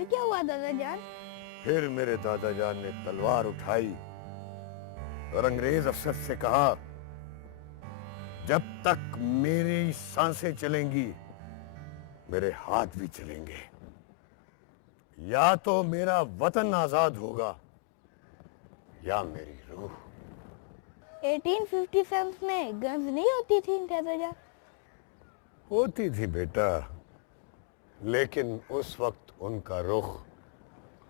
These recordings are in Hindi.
फिर क्या हुआ दादा जान? फिर मेरे दादा जान ने तलवार उठाई और अंग्रेज अफसर से कहा, जब तक मेरी सांसें चलेंगी मेरे हाथ भी चलेंगे। या तो मेरा वतन आजाद होगा या मेरी रूह। 1857 में गन्स नहीं होती थी दादा जान? होती थी बेटा, लेकिन उस वक्त उनका रुख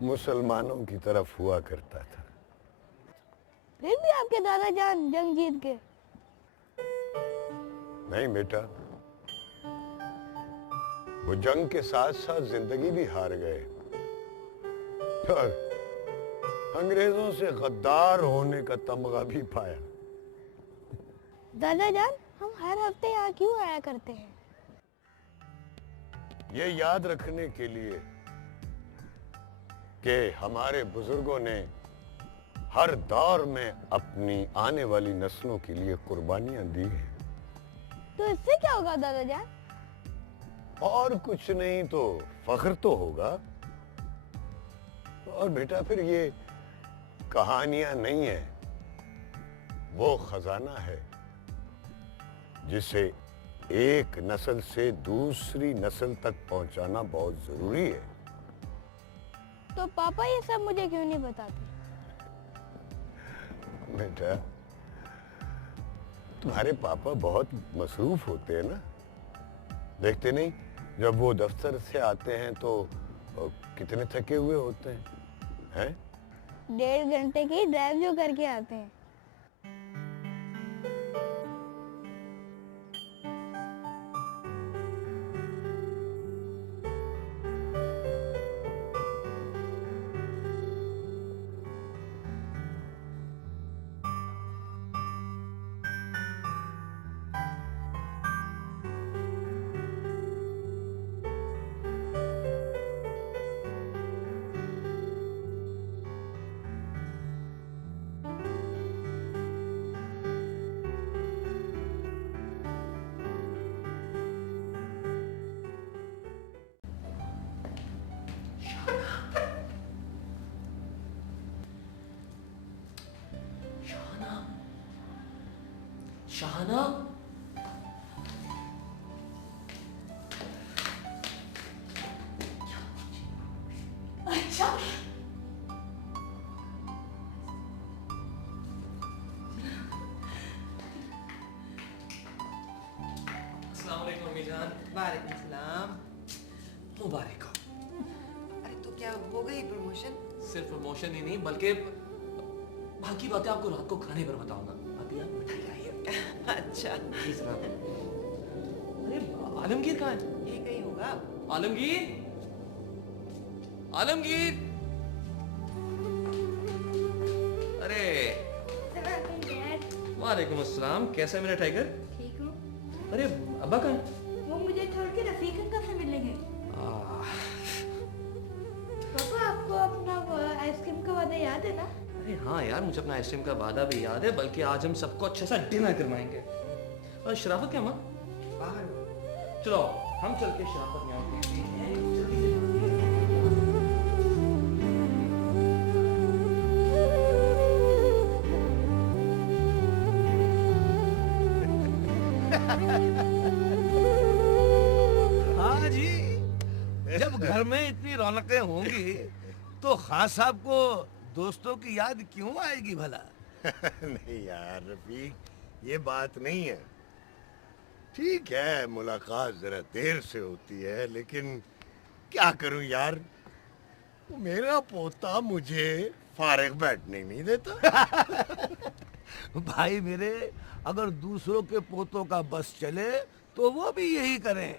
मुसलमानों की तरफ हुआ करता था। फिर भी आपके दादा जान जंग जीत गए। नहीं बेटा, वो जंग के साथ साथ जिंदगी भी हार गए और अंग्रेजों से गद्दार होने का तमगा भी पाया। दादा जान, हम हर हफ्ते यहाँ क्यों आया करते हैं? ये याद रखने के लिए कि हमारे बुजुर्गों ने हर दौर में अपनी आने वाली नस्लों के लिए कुर्बानियां दी हैं। तो इससे क्या होगा दादा जान? और कुछ नहीं तो फख्र तो होगा। और बेटा फिर ये कहानियां नहीं है, वो खजाना है जिसे एक नस्ल से दूसरी नस्ल तक पहुंचाना बहुत जरूरी है। तो पापा ये सब मुझे क्यों नहीं बताते? बेटा, तुम्हारे पापा बहुत मसरूफ होते हैं ना, देखते नहीं जब वो दफ्तर से आते हैं तो कितने थके हुए होते हैं? 1.5 घंटे की ड्राइव जो करके आते हैं। शाहना, अच्छा, अस्सलाम वालेकुम अम्मी जान। वालेकुम सलाम। मुबारक हो। अरे तो क्या हो गई प्रमोशन? सिर्फ प्रमोशन ही नहीं बल्कि बाकी बातें आपको रात को खाने पर बताऊंगा। आती आप मिठाई खाइए। अच्छा, प्लीज रात। अरे आलमगीर कहाँ है? ये कहीं होगा। आलमगीर, आलमगीर। अरे वालेकुम अस्सलाम, कैसा है मेरा टाइगर? ठीक हूँ। अरे अब्बा कहाँ है? वो मुझे छोड़ के रफीक अंकल से मिलेंगे। पापा, आपको अपना आइसक्रीम का वादा याद है ना? अरे हाँ यार, मुझे अपना आइसक्रीम का वादा भी याद है, बल्कि आज हम सबको अच्छा सा डिनर करवाएंगे। और शराफत क्या माँ? बाहर। चलो हम चल के शराफत यहाँ देखते हैं। हाँ जी, जब घर में इतनी रौनकें होंगी तो खान साहब को दोस्तों की याद क्यों आएगी भला? नहीं यार रफीक, ये बात नहीं है। ठीक है, मुलाकात जरा देर से होती है, लेकिन क्या करूं यार, मेरा पोता मुझे फारिग बैठने नहीं देता। भाई मेरे, अगर दूसरों के पोतों का बस चले तो वो भी यही करें।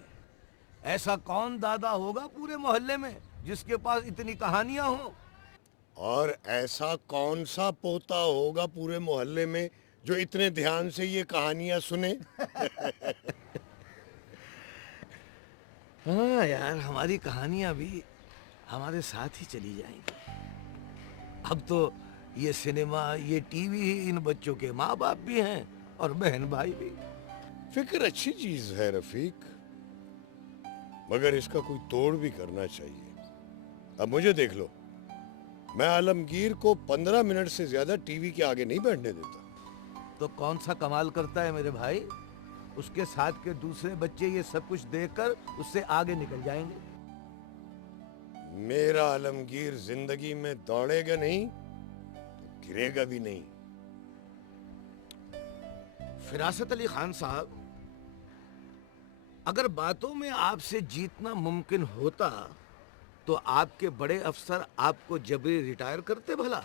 ऐसा कौन दादा होगा पूरे मोहल्ले में जिसके पास इतनी कहानियां हो? और ऐसा कौन सा पोता होगा पूरे मोहल्ले में जो इतने ध्यान से ये कहानियां सुने? हाँ यार, हमारी कहानियां भी हमारे साथ ही चली जाएंगी। अब तो ये सिनेमा, ये टीवी ही इन बच्चों के माँ बाप भी हैं और बहन भाई भी। फिक्र अच्छी चीज है रफीक, मगर इसका कोई तोड़ भी करना चाहिए। अब मुझे देख लो, मैं आलमगीर को 15 मिनट से ज्यादा टीवी के आगे नहीं बैठने देता। तो कौन सा कमाल करता है मेरे भाई, उसके साथ के दूसरे बच्चे ये सब कुछ देखकर उससे आगे निकल जाएंगे। मेरा आलमगीर जिंदगी में दौड़ेगा नहीं तो गिरेगा भी नहीं। फिरासत अली खान साहब, अगर बातों में आपसे जीतना मुमकिन होता तो आपके बड़े अफसर आपको जबरी रिटायर करते भला।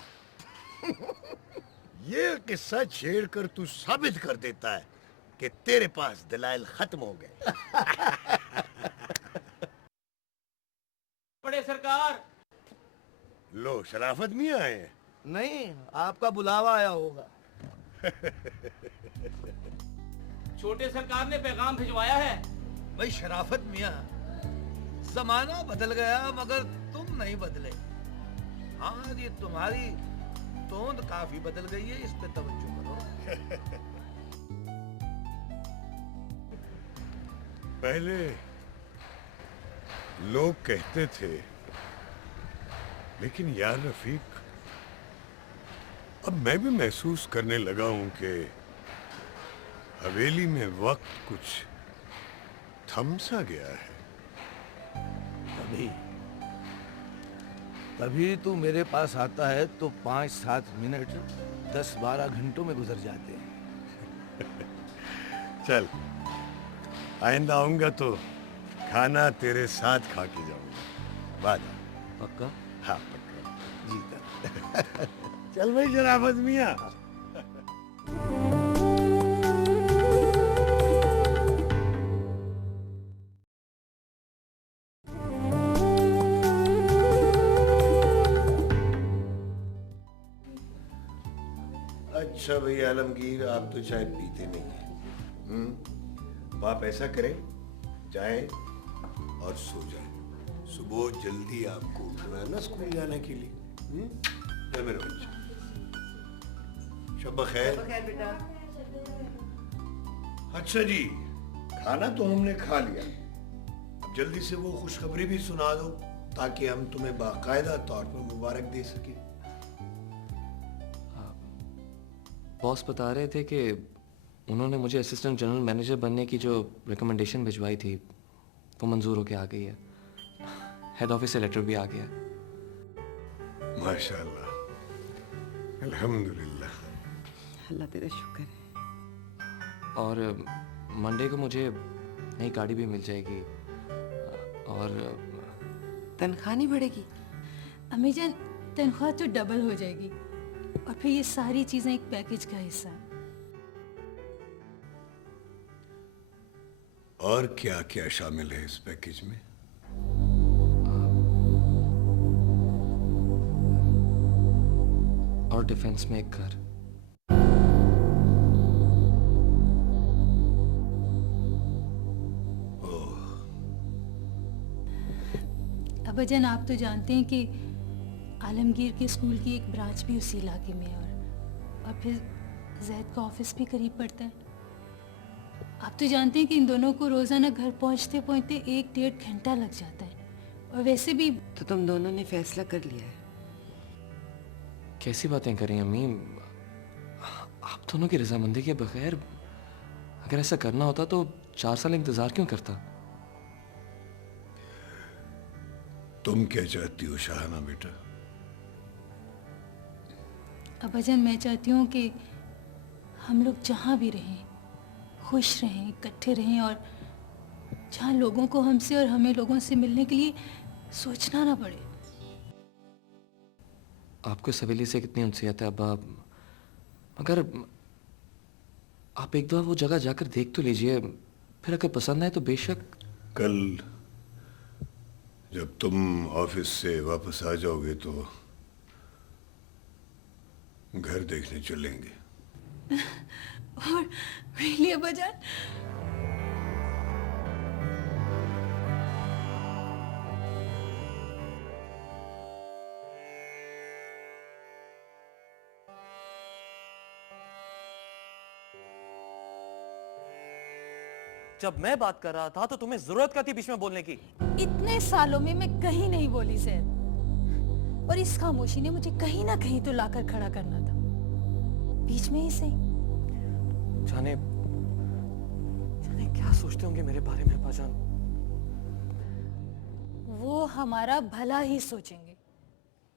ये किस्सा छेड़ कर तू साबित कर देता है कि तेरे पास दलाइल खत्म हो गए। बड़े सरकार। लो शराफत मियां आए हैं। नहीं, आपका बुलावा आया होगा। छोटे सरकार ने पैगाम भिजवाया है। भाई शराफत मियां, जमाना बदल गया मगर तुम नहीं बदले। हाँ, ये तुम्हारी तोंद काफी बदल गई है, इस पे तवज्जो करो। पहले लोग कहते थे, लेकिन यार रफीक, अब मैं भी महसूस करने लगा हूं कि हवेली में वक्त कुछ थम सा गया है। कभी तू मेरे पास आता है तो 5-7 मिनट 10-12 घंटों में गुजर जाते हैं। चल, आइंदा आऊंगा तो खाना तेरे साथ खा के जाऊंगा। वादा? पक्का? हाँ पक्का। जीता। चल भाई शराफत मियां। अच्छा भाई आलमगीर, आप तो चाय पीते नहीं हैं। तो आप ऐसा करें, जाएं और सो जाएं। सुबह जल्दी आपको उठना है ना स्कूल जाने के लिए। ये मेरे बच्चे, शब खैर। खैर बेटा। अच्छा जी, खाना तो हमने खा लिया, अब जल्दी से वो खुशखबरी भी सुना दो ताकि हम तुम्हें बाकायदा तौर पर मुबारक दे सके। बॉस बता रहे थे कि उन्होंने मुझे असिस्टेंट जनरल मैनेजर बनने की जो रिकमेंडेशन भिजवाई थी वो मंजूर होके आ गई है। हेड ऑफिस से लेटर भी आ गया है। माशाल्लाह, अल्हम्दुलिल्लाह। अल्लाह तेरा शुक्र है। और मंडे को मुझे नई गाड़ी भी मिल जाएगी और तनख्वाह नहीं बढ़ेगी? अम्मी जान, तनख्वाह तो डबल हो जाएगी और फिर ये सारी चीजें एक पैकेज का हिस्सा है। और क्या क्या शामिल है इस पैकेज में? और डिफेंस में एक घर। अब्बाजान, आप तो जानते हैं कि आलमगीर के स्कूल की एक ब्रांच भी उसी इलाके में है और फिर जैद का ऑफिस भी करीब पड़ता है। आप तो जानते हैं कि इन दोनों को रोजाना घर पहुंचते पहुंचते 1-1.5 घंटा लग जाता है। और वैसे भी तो तुम दोनों ने फैसला कर लिया है? कैसी बातें करें अम्मी, आप दोनों की रजामंदी के बगैर अगर ऐसा करना होता तो 4 साल इंतजार क्यों करता? तुम क्या चाहती हो शाहाना बेटा? अब्बाजान, मैं चाहती हूँ कि हम लोग जहाँ भी रहें खुश रहें, इकट्ठे रहें और जहाँ लोगों को हमसे और हमें लोगों से मिलने के लिए सोचना ना पड़े। आपको इस हवेली से कितनी उनसीयत है अब्बा, मगर आप एक बार वो जगह जाकर देख तो लीजिए, फिर अगर पसंद आए तो बेशक। कल जब तुम ऑफिस से वापस आ जाओगे तो घर देखने चलेंगे। और रियली अब्बाजान? जब मैं बात कर रहा था तो तुम्हें जरूरत क्या थी बीच में बोलने की? इतने सालों में मैं कहीं नहीं बोली सैद। और इस खामोशी ने मुझे कहीं ना कहीं तो लाकर खड़ा करना था, बीच में ही सही। जाने जाने क्या सोचते होंगे मेरे बारे में अब्बाजान। वो हमारा भला ही सोचेंगे।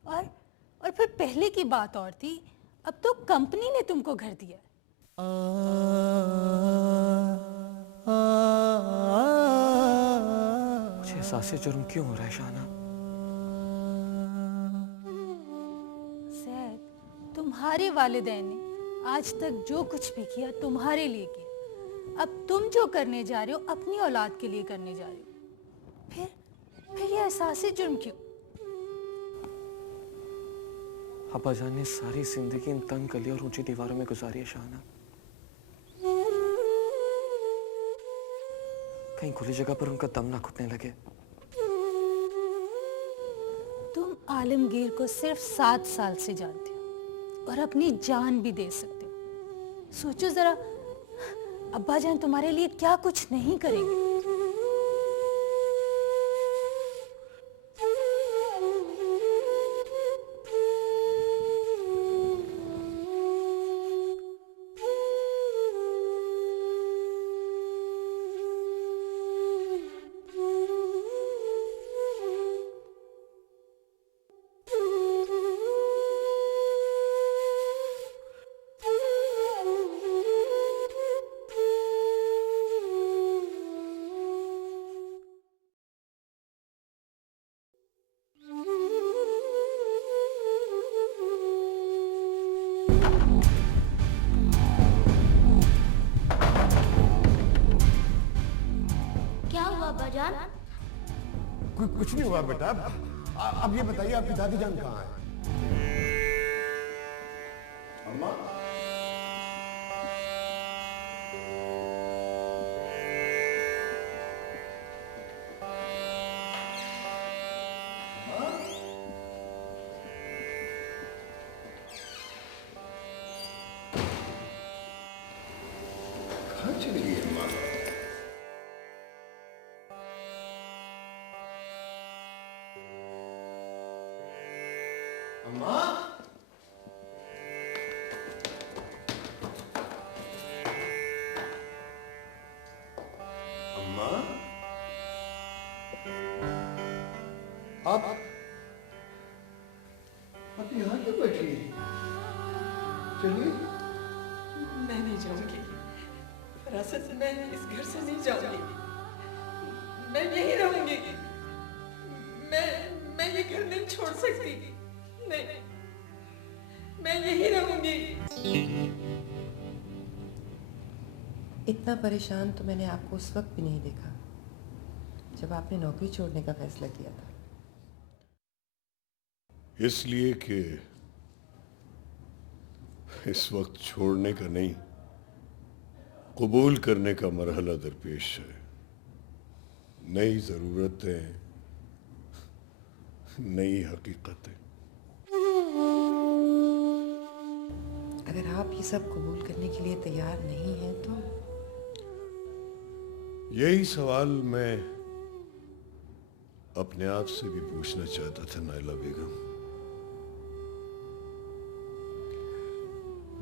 और फिर पहले की बात और थी, अब तो कंपनी ने तुमको घर दिया है। मुझे एहसास जुर्म क्यों हो रहा है शाना? सैद, तुम्हारे वालिदैन ने आज तक जो कुछ भी किया तुम्हारे लिए किया। अब तुम जो करने जा रहे हो अपनी औलाद के लिए करने जा रहे हो। फिर ये एहसास जुर्म क्यों? अब्बाजान ने सारी जिंदगी इन तंग गलियों और ऊंची दीवारों में गुजारी है शाना। कहीं खुली जगह पर उनका दम ना घुटने लगे। तुम आलमगीर को सिर्फ 7 साल से जानते हो और अपनी जान भी दे सकते हो। सोचो जरा, अब्बाजान तुम्हारे लिए क्या कुछ नहीं करेंगे। क्या हुआ अब्बाजान? कुछ नहीं हुआ बेटा। अब ये बताइए आपकी दादी जान कहाँ है? अम्मा? कहाँ चली गई अम्मा? अम्मा? अम्मा? आप यहाँ क्यों बैठी? चलिए। मैं नहीं जाऊंगी, फरासत, मैं इस घर से नहीं जाऊंगी। मैं यहीं रहूंगी। मैं ये घर नहीं छोड़ सकती। नहीं, मैं यहीं रहूंगी। इतना परेशान तो मैंने आपको उस वक्त भी नहीं देखा जब आपने नौकरी छोड़ने का फैसला किया था। इसलिए कि इस वक्त छोड़ने का नहीं, कबूल करने का मरहला दरपेश है। नई जरूरतें, नई हकीकतें। अगर आप ये सब कबूल करने के लिए तैयार नहीं हैं तो यही सवाल मैं अपने आप से भी पूछना चाहता था नाइला बेगम।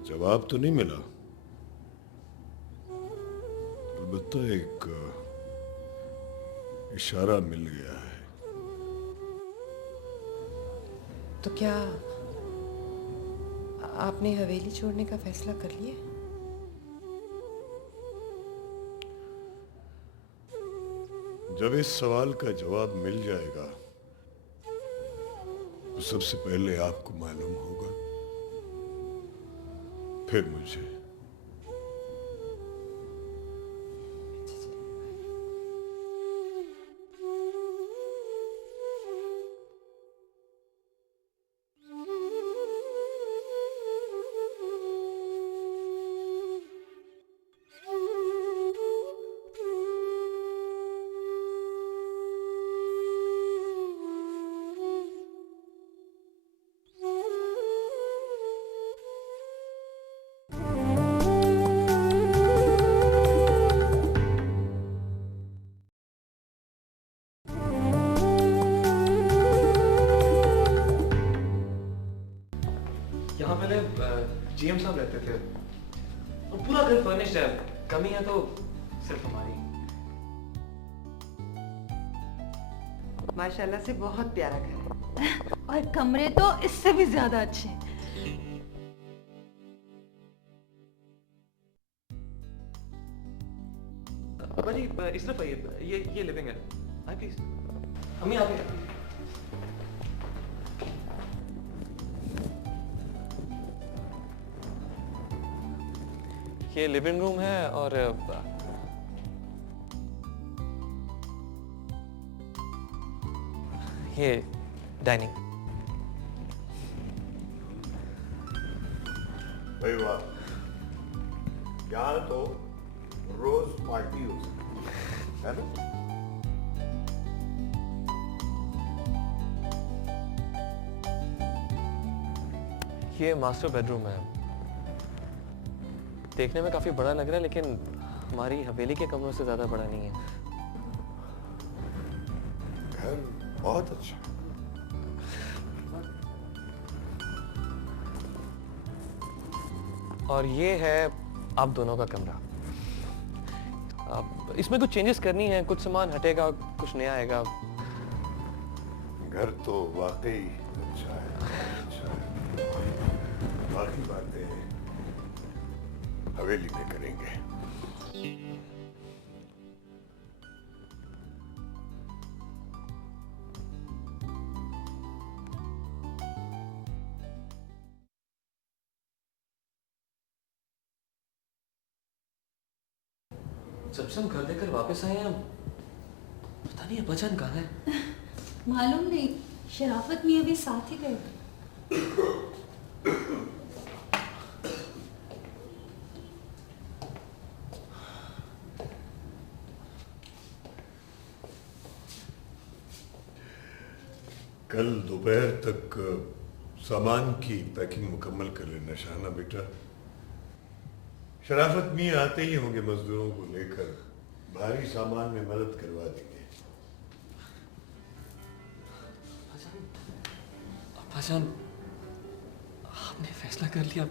जवाब तो नहीं मिला, अलबत्ता एक इशारा मिल गया है। तो क्या आपने हवेली छोड़ने का फैसला कर लिया? जब इस सवाल का जवाब मिल जाएगा तो सबसे पहले आपको मालूम होगा, फिर मुझे। जीएम साहब रहते थे और पूरा घर फर्निश्ड है, कमी है तो सिर्फ हमारी। माशाल्लाह से बहुत प्यारा घर है। और कमरे तो इससे भी ज्यादा अच्छे हैं। अब्बा जी इस तरफ आइए, ये लिविंग है। आइए प्लीज। अम्मी आप ही। ये लिविंग रूम है और ये डाइनिंग। भाई वाह, यहाँ तो रोज पार्टी हो सकती है ना? ये मास्टर बेडरूम है। देखने में काफी बड़ा लग रहा है लेकिन हमारी हवेली के कमरों से ज्यादा बड़ा नहीं है। घर बहुत अच्छा। और ये है आप दोनों का कमरा। अब इसमें कुछ चेंजेस करनी है, कुछ सामान हटेगा, कुछ नया आएगा। घर तो वाकई अच्छा है, अच्छा है। बाकी बातें हवेली में करेंगे। जब से हम घर देकर वापस आए हैं, पता नहीं अब्बाजान कहाँ है। मालूम नहीं, शराफत मियां भी साथ ही गए। कल दोपहर तक सामान की पैकिंग मुकम्मल कर लेना शाहना बेटा। शराफत मियां आते ही होंगे मजदूरों को लेकर, भारी सामान में मदद करवा देंगे। अब्बाजान आपने फैसला कर लिया,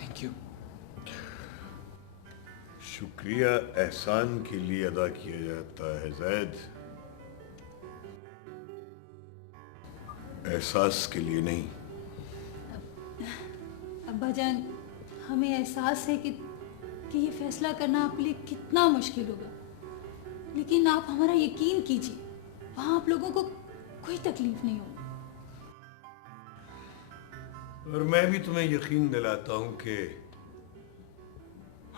थैंक यू। शुक्रिया एहसान के लिए अदा किया जाता है जैद, एहसास के लिए नहीं। अब्बाजान हमें एहसास है कि ये फैसला करना आपके लिए कितना मुश्किल होगा, लेकिन आप हमारा यकीन कीजिए, वहाँ आप लोगों को कोई तकलीफ नहीं होगी। और मैं भी तुम्हें यकीन दिलाता हूं कि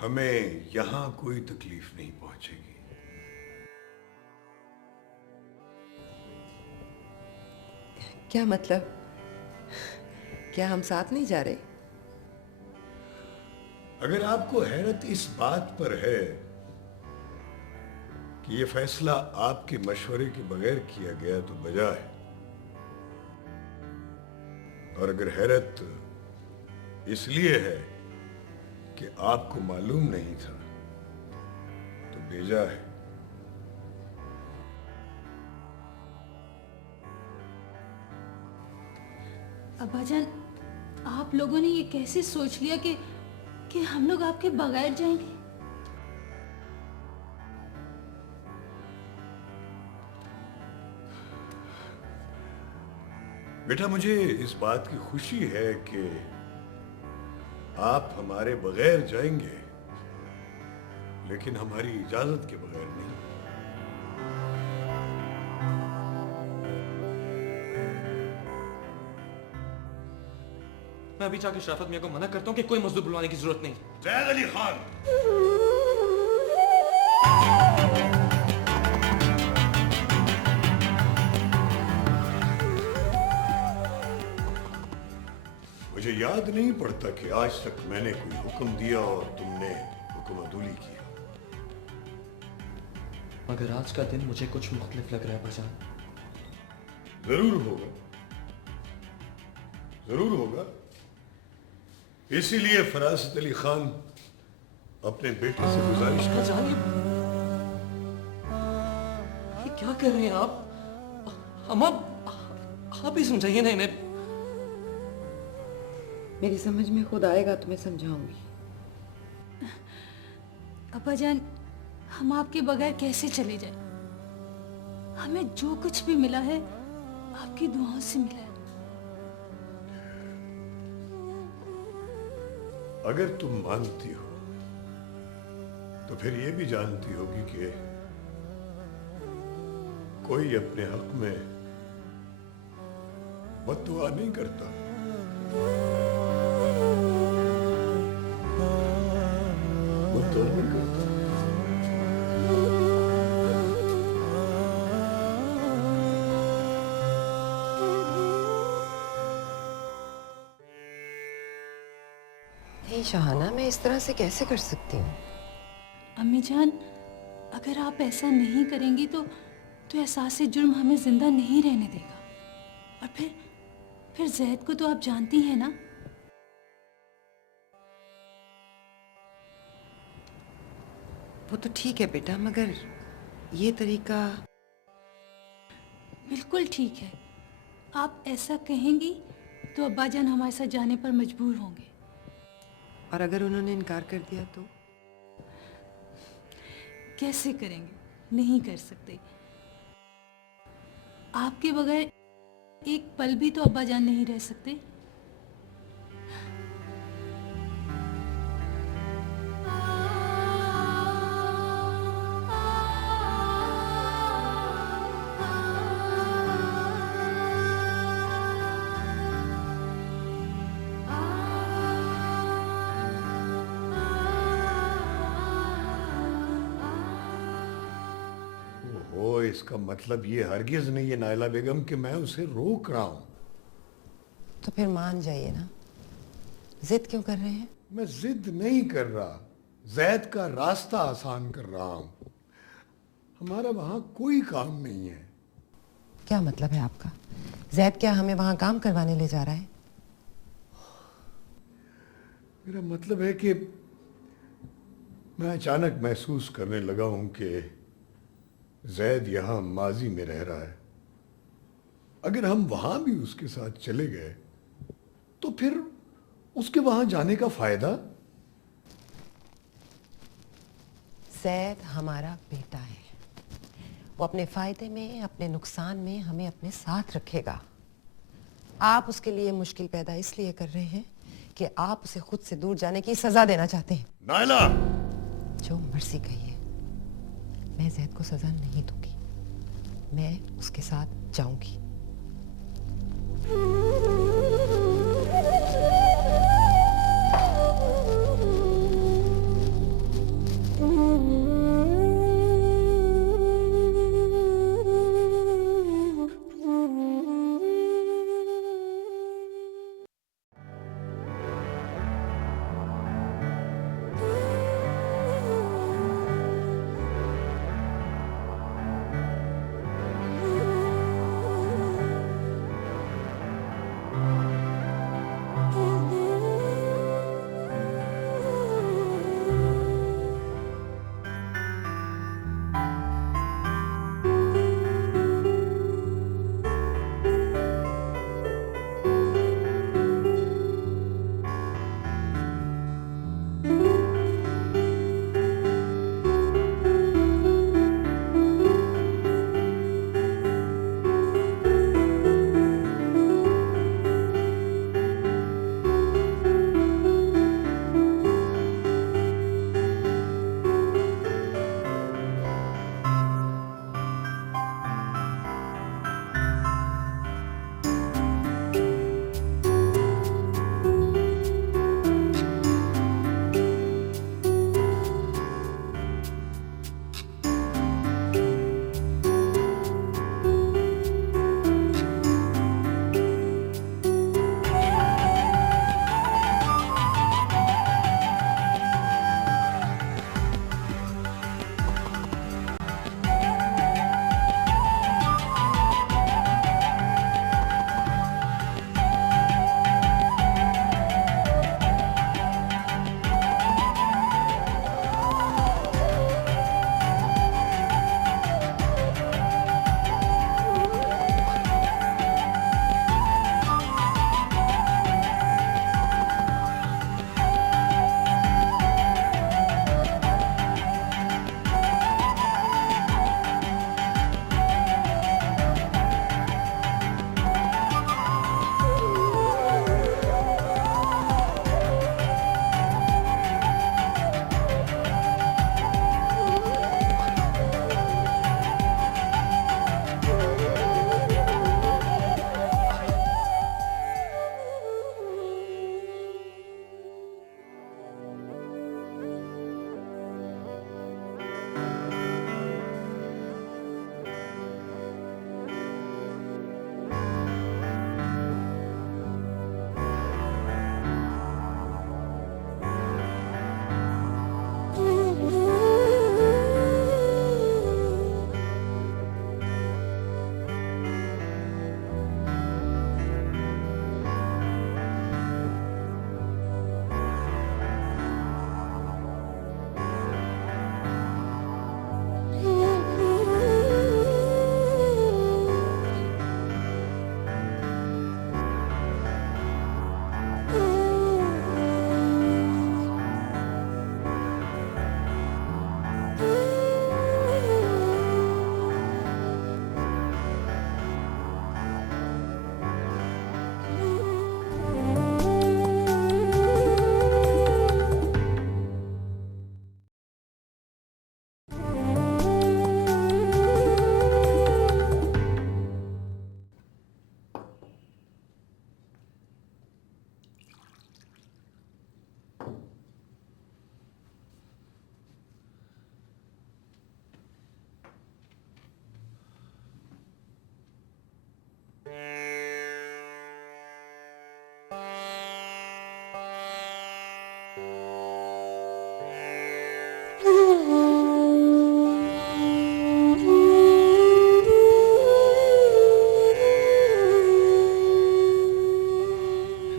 हमें यहां कोई तकलीफ नहीं पहुंचेगी। क्या मतलब? क्या हम साथ नहीं जा रहे? अगर आपको हैरत इस बात पर है कि यह फैसला आपके मशवरे के बगैर किया गया तो बजा है, और अगर हैरत इसलिए है कि आपको मालूम नहीं था तो बेजा है। अब्बाजान आप लोगों ने ये कैसे सोच लिया कि हम लोग आपके बगैर जाएंगे? बेटा मुझे इस बात की खुशी है कि आप हमारे बगैर जाएंगे, लेकिन हमारी इजाजत के बगैर नहीं। मैं अभी जाके शराफत मियां को मना करता हूँ कि कोई मजदूर बुलवाने की जरूरत नहीं। जैद अली खान, मुझे याद नहीं पड़ता कि आज तक मैंने कोई हुक्म दिया और तुमने हुक्म अदूली किया। मगर आज का दिन मुझे कुछ मुख्तलिफ लग रहा है भाईजान। जरूर होगा, जरूर होगा। इसीलिए फरासत अली खान अपने बेटे से गुजारिश कर। भाईजान ये क्या कर रहे हैं आप? हम आप ही समझाइए ना इन्हें। मेरी समझ में खुद आएगा तो मैं समझाऊंगी। अब्बा जान, हम आपके बगैर कैसे चले जाएं? हमें जो कुछ भी मिला है आपकी दुआओं से मिला है। अगर तुम मानती हो तो फिर ये भी जानती होगी कि कोई अपने हक में बद्दुआ नहीं करता। बद्दुआ नहीं करता। नहीं शहाना, मैं इस तरह से कैसे कर सकती हूँ? अम्मी जान, अगर आप ऐसा नहीं करेंगी तो एहसास जुर्म हमें जिंदा नहीं रहने देगा। और फिर जैद को तो आप जानती हैं ना। वो तो ठीक है बेटा, मगर ये तरीका। बिल्कुल ठीक है। आप ऐसा कहेंगी तो अब्बा जान हमारे साथ जाने पर मजबूर होंगे। और अगर उन्होंने इनकार कर दिया तो? कैसे करेंगे? नहीं कर सकते। आपके बगैर एक पल भी तो अब्बा जान नहीं रह सकते। ओहो, इसका मतलब ये हरगिज नहीं है नायला बेगम कि मैं उसे रोक रहा हूं। तो फिर मान जाइए ना, जिद क्यों कर रहे हैं? मैं जिद नहीं कर रहा, जैद का रास्ता आसान कर रहा हूं। हमारा वहां कोई काम नहीं है। क्या मतलब है आपका? जैद क्या हमें वहां काम करवाने ले जा रहा है? मेरा मतलब है कि मैं अचानक महसूस करने लगा हूं कि जैद यहां माजी में रह रहा है। अगर हम वहां भी उसके साथ चले गए तो फिर उसके वहां जाने का फायदा? जैद हमारा बेटा है। वो अपने फायदे में, अपने नुकसान में हमें अपने साथ रखेगा। आप उसके लिए मुश्किल पैदा इसलिए कर रहे हैं कि आप उसे खुद से दूर जाने की सजा देना चाहते हैं। नायला, जो मर्जी कहिए, मैं जैद को सजा नहीं दूंगी। मैं उसके साथ जाऊंगी।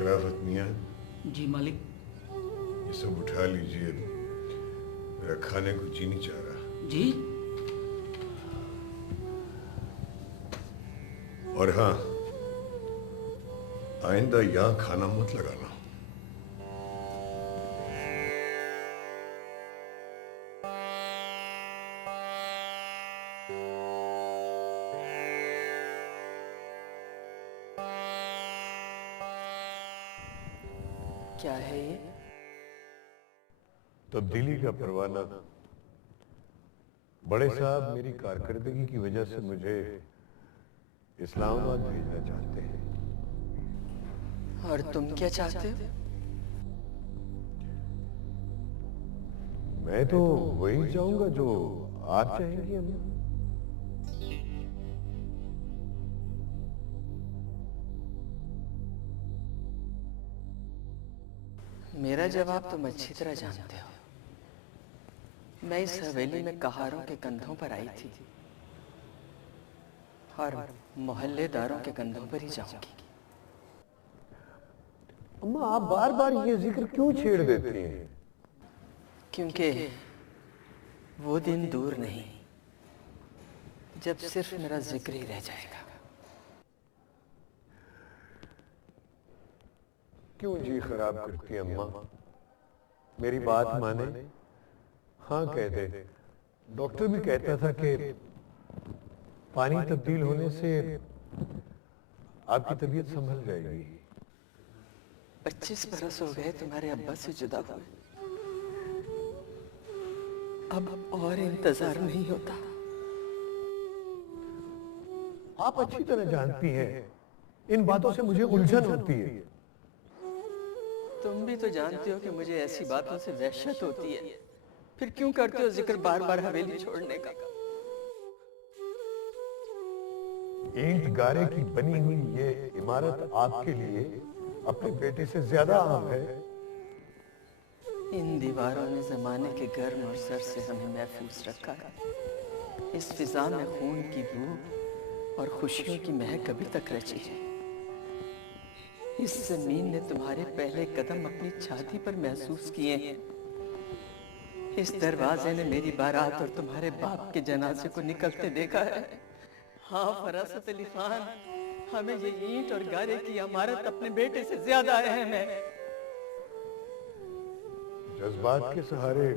शराफत मियाँ, जी मालिक। ये सब उठा लीजिए, मेरा खाने को जी नहीं चाह रहा। जी। और हाँ, आइंदा यहाँ खाना मत लगाना। क्या है ये? तब्दीली का परवाना। बड़े साहब मेरी कारकर्दगी की वजह से मुझे इस्लामाबाद भेजना चाहते हैं। और तुम क्या चाहते हो? मैं तो वही चाहूंगा जो आप चाहेंगी अम्मा। मेरा जवाब तुम अच्छी तरह जानते हो। मैं इस हवेली में कहारों के कंधों पर आई थी और मोहल्लेदारों के कंधों पर ही जाऊंगी। अम्मा, आप बार बार ये जिक्र क्यों छेड़ देती हैं? क्योंकि वो दिन दूर नहीं जब सिर्फ मेरा जिक्र ही रह जाएगा। क्यों जी खराब करती हैं अम्मा? मेरी बात माने, हाँ कह दे। डॉक्टर भी कहता था कि पानी तब्दील होने से आपकी तबीयत संभल जाएगी। 25 बरस हो गए तुम्हारे अब्बा से जुदा हुए। अब और इंतजार नहीं होता। आप अच्छी तरह जानती हैं, इन बातों से मुझे उलझन होती है। तुम भी तो जानते हो कि मुझे ऐसी बातों से वहशत होती है, फिर क्यों करते हो जिक्र बार बार हवेली छोड़ने का? ईंट गारे की बनी हुई ये इमारत आपके लिए अपने बेटे से ज्यादा अहम है। इन दीवारों ने जमाने के गर्म और सर से हमें महफूज रखा है। इस फिजा में खून की बू और खुशियों की महक अभी तक रची है। इस जमीन ने तुम्हारे पहले कदम अपनी छाती पर महसूस किए हैं। इस दरवाजे ने मेरी बारात और तुम्हारे बाप के जनाजे को निकलते देखा है। हाँ फरासत अली खान, हमें ये ईंट और गारे की इमारत अपने बेटे से ज्यादा अहम है। जज्बात के सहारे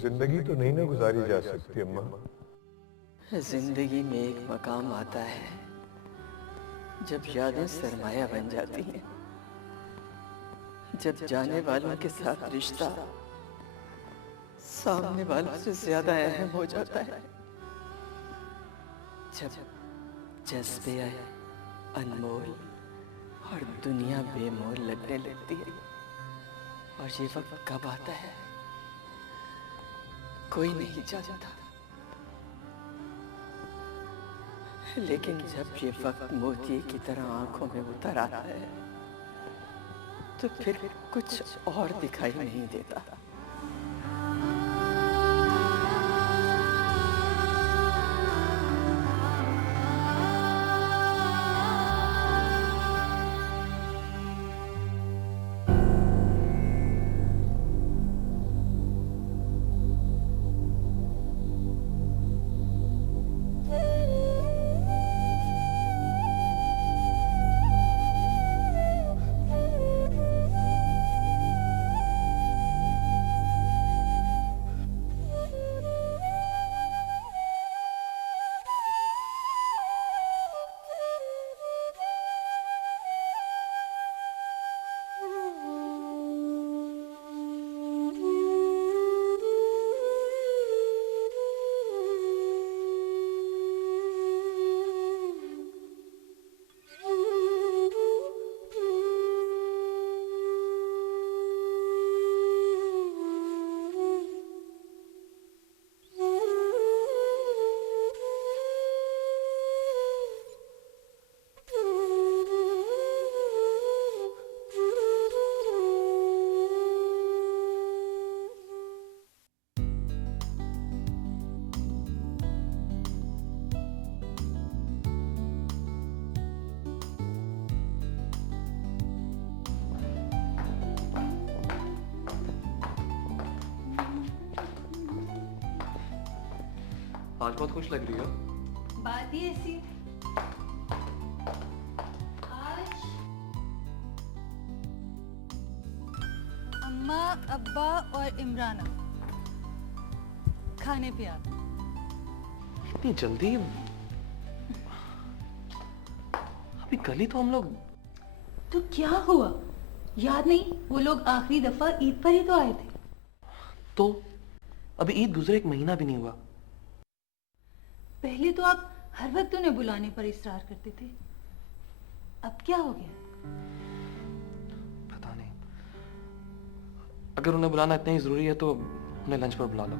जिंदगी तो नहीं ना गुजारी जा सकती अम्मा। जिंदगी में एक मकाम आता है जब यादें सरमाया बन जाती हैं, जब जाने वालों के साथ रिश्ता सामने वालों से ज्यादा अहम हो जाता है, जब जज्बे अनमोल और दुनिया बेमोल लगने लगती है। और ये वक्त कब आता है कोई नहीं जानता, लेकिन जब ये वक्त मोती की तरह आंखों में उतर आता है तो फिर कुछ और दिखाई नहीं देता। आज बहुत खुश लग रही हो। बात ही ऐसी है। आज अम्मा, अब्बा और इमराना खाने पे आ गए। इतनी जल्दी? अभी कल ही तो हम लोग। तो क्या हुआ, याद नहीं? वो लोग आखिरी दफा ईद पर ही तो आए थे। तो अभी ईद गुजरे 1 महीना भी नहीं हुआ। पहले तो आप हर वक्त उन्हें बुलाने पर इसरार करते थे, अब क्या हो गया? पता नहीं। अगर उन्हें बुलाना इतना ही जरूरी है तो उन्हें लंच पर बुला लो।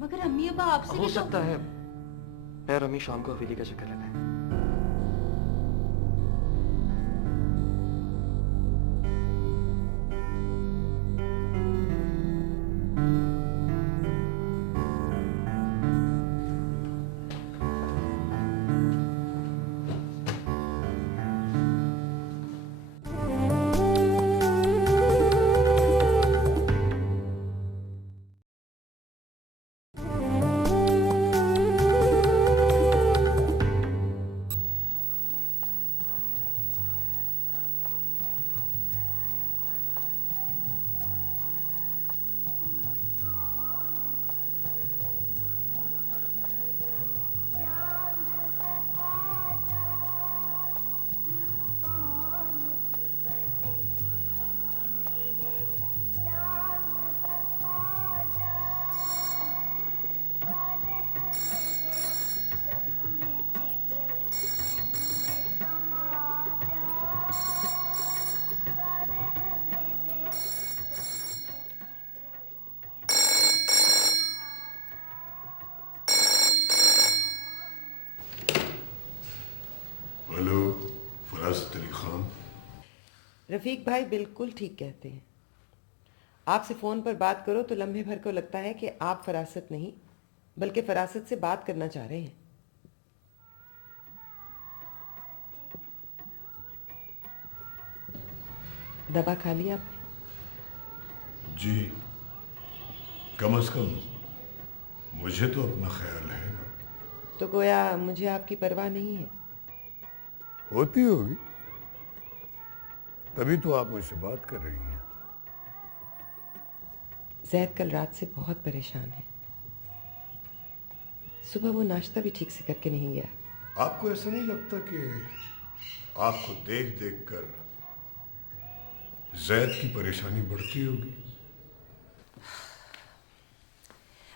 मगर अम्मी अब्बा आपसे हो भी तो- सकता है मैं और अम्मी शाम को हवेली का चक्कर लेते हैं। हेलो, फरासत अली खान। रफीक भाई बिल्कुल ठीक कहते हैं। आपसे फ़ोन पर बात करो तो लम्हे भर को लगता है कि आप फरासत नहीं बल्कि फरासत से बात करना चाह रहे हैं। दवा खा लिया आपने? जी, कम से कम मुझे तो अपना ख्याल है ना। तो गोया मुझे आपकी परवाह नहीं है। होती होगी, तभी तो आप मुझसे बात कर रही हैं। जैद कल रात से बहुत परेशान है। सुबह वो नाश्ता भी ठीक से करके नहीं गया। आपको ऐसा नहीं लगता कि आपको देख देख कर जैद की परेशानी बढ़ती होगी?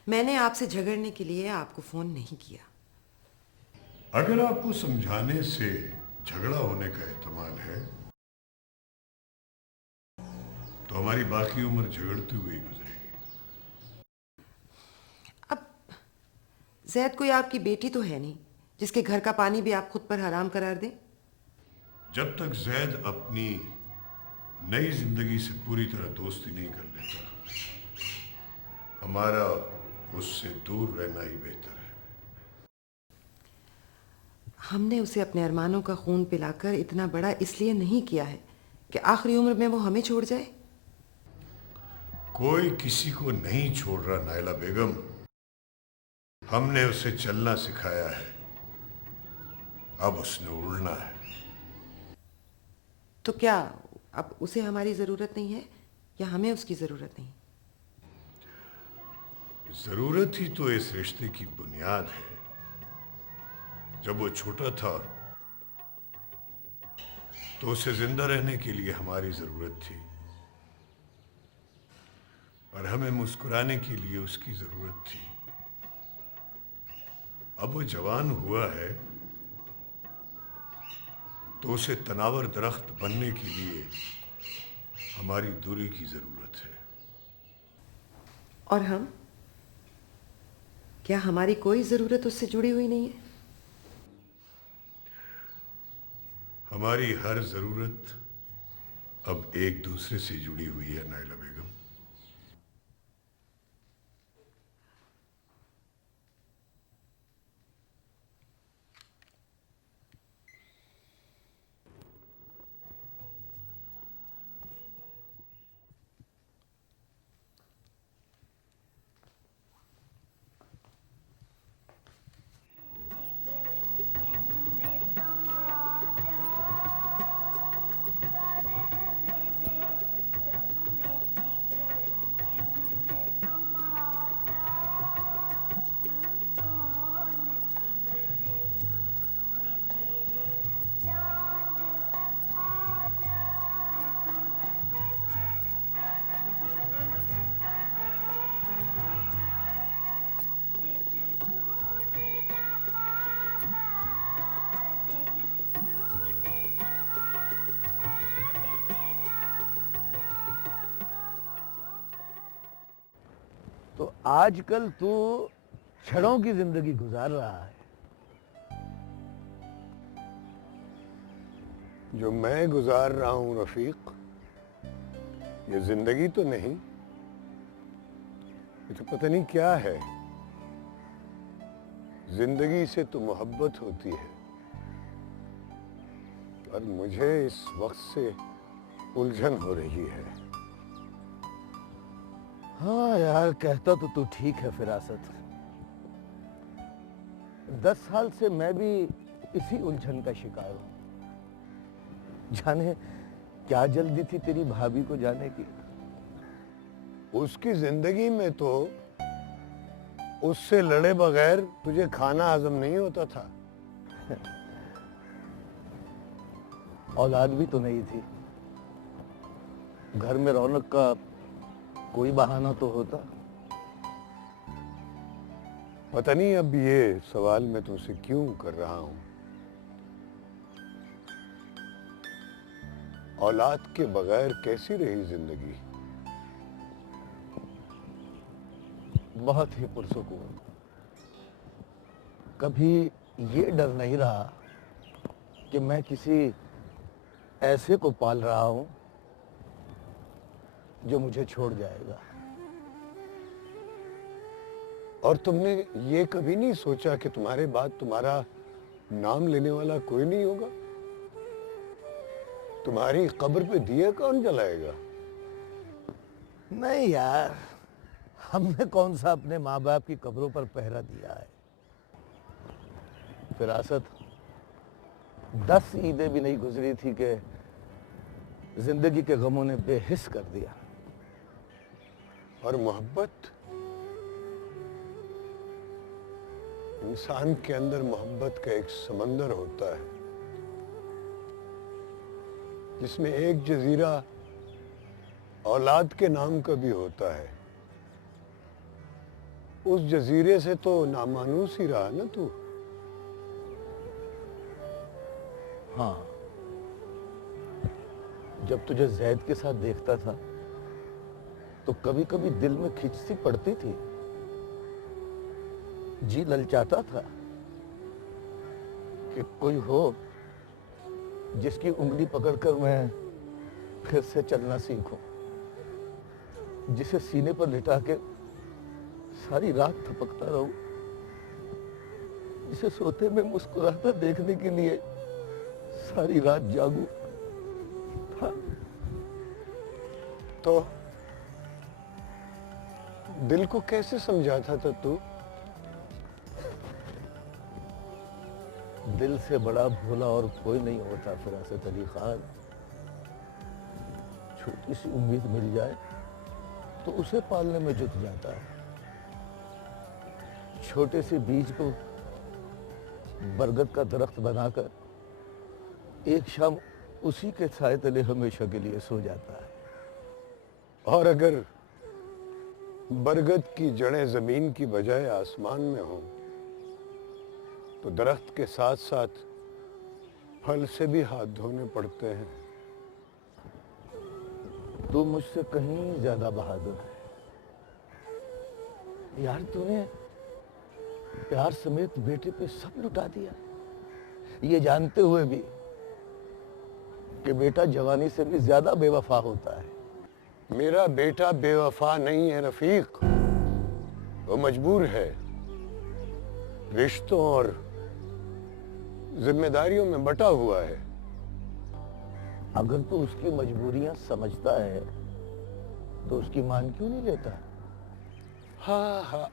मैंने आपसे झगड़ने के लिए आपको फ़ोन नहीं किया। अगर आपको समझाने से झगड़ा होने का एहतमाल है तो हमारी बाकी उम्र झगड़ती हुई गुजरेगी। अब जैद कोई आपकी बेटी तो है नहीं जिसके घर का पानी भी आप खुद पर हराम करार दें। जब तक जैद अपनी नई जिंदगी से पूरी तरह दोस्ती नहीं कर लेता, हमारा उससे दूर रहना ही बेहतर है। हमने उसे अपने अरमानों का खून पिलाकर इतना बड़ा इसलिए नहीं किया है कि आखिरी उम्र में वो हमें छोड़ जाए। कोई किसी को नहीं छोड़ रहा नायला बेगम। हमने उसे चलना सिखाया है, अब उसने उड़ना है। तो क्या अब उसे हमारी ज़रूरत नहीं है या हमें उसकी ज़रूरत नहीं? जरूरत ही तो इस रिश्ते की बुनियाद है। जब वो छोटा था तो उसे जिंदा रहने के लिए हमारी जरूरत थी और हमें मुस्कुराने के लिए उसकी जरूरत थी। अब वो जवान हुआ है तो उसे तनावर दरख्त बनने के लिए हमारी दूरी की जरूरत है। और हम, क्या हमारी कोई ज़रूरत उससे जुड़ी हुई नहीं है? हमारी हर जरूरत अब एक दूसरे से जुड़ी हुई है नायला बेगम। तो आजकल तू क्षणों की जिंदगी गुजार रहा है। जो मैं गुजार रहा हूं रफीक, ये जिंदगी तो नहीं, ये तो पता नहीं क्या है। जिंदगी से तो मोहब्बत होती है, और मुझे इस वक्त से उलझन हो रही है। हाँ यार, कहता तो तू ठीक है फिरासत। 10 साल से मैं भी इसी उलझन का शिकार हूं। जाने क्या जल्दी थी तेरी भाभी को जाने की। उसकी जिंदगी में तो उससे लड़े बगैर तुझे खाना हजम नहीं होता था। औलाद भी तो नहीं थी, घर में रौनक का कोई बहाना तो होता। पता नहीं अब ये सवाल मैं तुमसे क्यों कर रहा हूं। औलाद के बगैर कैसी रही जिंदगी? बहुत ही पुरसुकून। कभी ये डर नहीं रहा कि मैं किसी ऐसे को पाल रहा हूं जो मुझे छोड़ जाएगा। और तुमने ये कभी नहीं सोचा कि तुम्हारे बाद तुम्हारा नाम लेने वाला कोई नहीं होगा? तुम्हारी कब्र पे दिया कौन जलाएगा? नहीं यार, हमने कौन सा अपने माँ बाप की कब्रों पर पहरा दिया है। फिरासत 10 ईदें भी नहीं गुजरी थी कि जिंदगी के गमों ने बेहिस कर दिया। और मोहब्बत, इंसान के अंदर मोहब्बत का एक समंदर होता है, जिसमें एक जजीरा औलाद के नाम का भी होता है। उस जजीरे से तो नामानूस ही रहा ना तू। हाँ, जब तुझे जैद के साथ देखता था तो कभी कभी दिल में खिंच सी पड़ती थी, जी ललचाता था कि कोई हो जिसकी उंगली पकड़कर मैं फिर से चलना सीखूं, जिसे सीने पर लिटा के सारी रात थपकता रहूं, जिसे सोते में मुस्कुराता देखने के लिए सारी रात जागूं। तो दिल को कैसे समझाता था तू? दिल से बड़ा भोला और कोई नहीं होता फिरासत अली खान। छोटी सी उम्मीद मिल जाए तो उसे पालने में जुट जाता है। छोटे से बीज को बरगद का दरख्त बनाकर एक शाम उसी के साए तले हमेशा के लिए सो जाता है। और अगर बरगद की जड़ें जमीन की बजाय आसमान में हों, तो दरख्त के साथ साथ फल से भी हाथ धोने पड़ते हैं। तू मुझसे कहीं ज्यादा बहादुर है यार। तूने प्यार समेत बेटे पे सब लुटा दिया, ये जानते हुए भी कि बेटा जवानी से भी ज्यादा बेवफा होता है। मेरा बेटा बेवफा नहीं है रफीक, वो मजबूर है। रिश्तों और जिम्मेदारियों में बटा हुआ है। अगर तू उसकी मजबूरियां समझता है तो उसकी मान क्यों नहीं लेता? हाँ हाँ,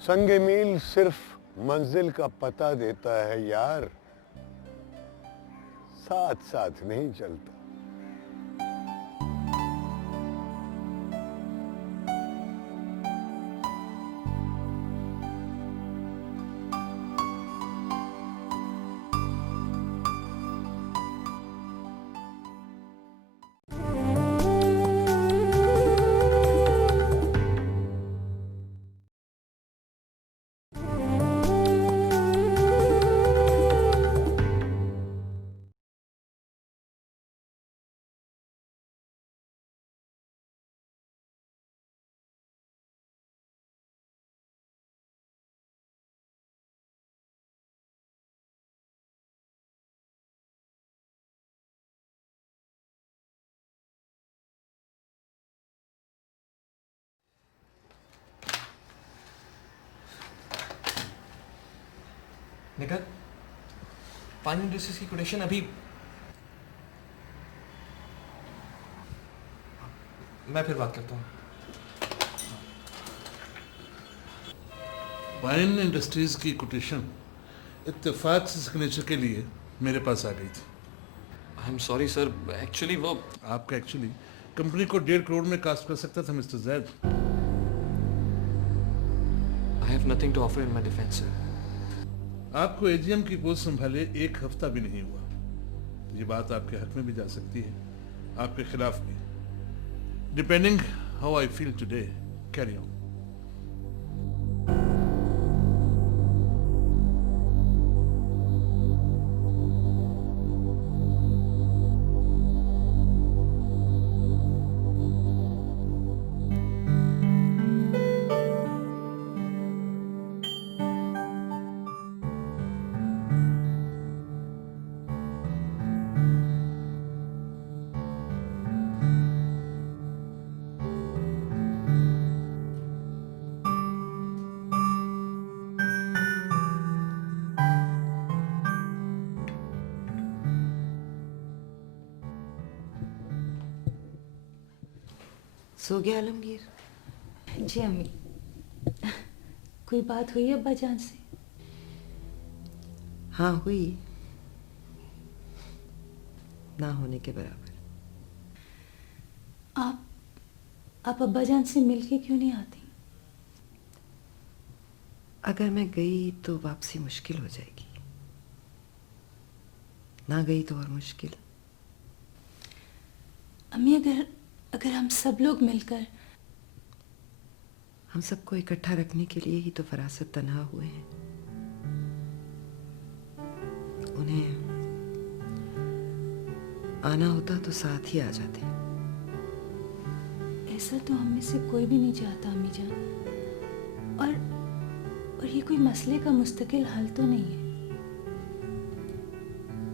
संगे मील सिर्फ मंजिल का पता देता है यार, साथ साथ नहीं चलता। निकल, फाइनल ड्रेसेस की कोटेशन अभी। मैं फिर बात करता हूँ। वाइन इंडस्ट्रीज की कोटेशन इत्तेफाक से सिग्नेचर के लिए मेरे पास आ गई थी। I am sorry sir, actually वो आपका एक्चुअली कंपनी को 1.5 करोड़ में कास्ट कर सकता था mister Zaid. I have nothing to offer in my defence sir. आपको एजीएम की पोस्ट संभाले 1 हफ्ता भी नहीं हुआ। ये बात आपके हक में भी जा सकती है, आपके खिलाफ भी। Depending how I feel today, carry on. सो गया आलमगीर? जी अम्मी, कोई बात हुई अब्बा जान से? हाँ हुई, ना होने के बराबर। आप अब्बा जान से मिल के क्यों नहीं आती? अगर मैं गई तो वापसी मुश्किल हो जाएगी, ना गई तो और मुश्किल। अम्मी, अगर हम सब लोग मिलकर, हम सबको इकट्ठा रखने के लिए ही तो फरासत तन्हा हुए हैं। उन्हें आना होता तो साथ ही आ जाते। ऐसा तो हम में से कोई भी नहीं चाहता अम्मी जान। और ये कोई मसले का मुस्तकिल हल तो नहीं है।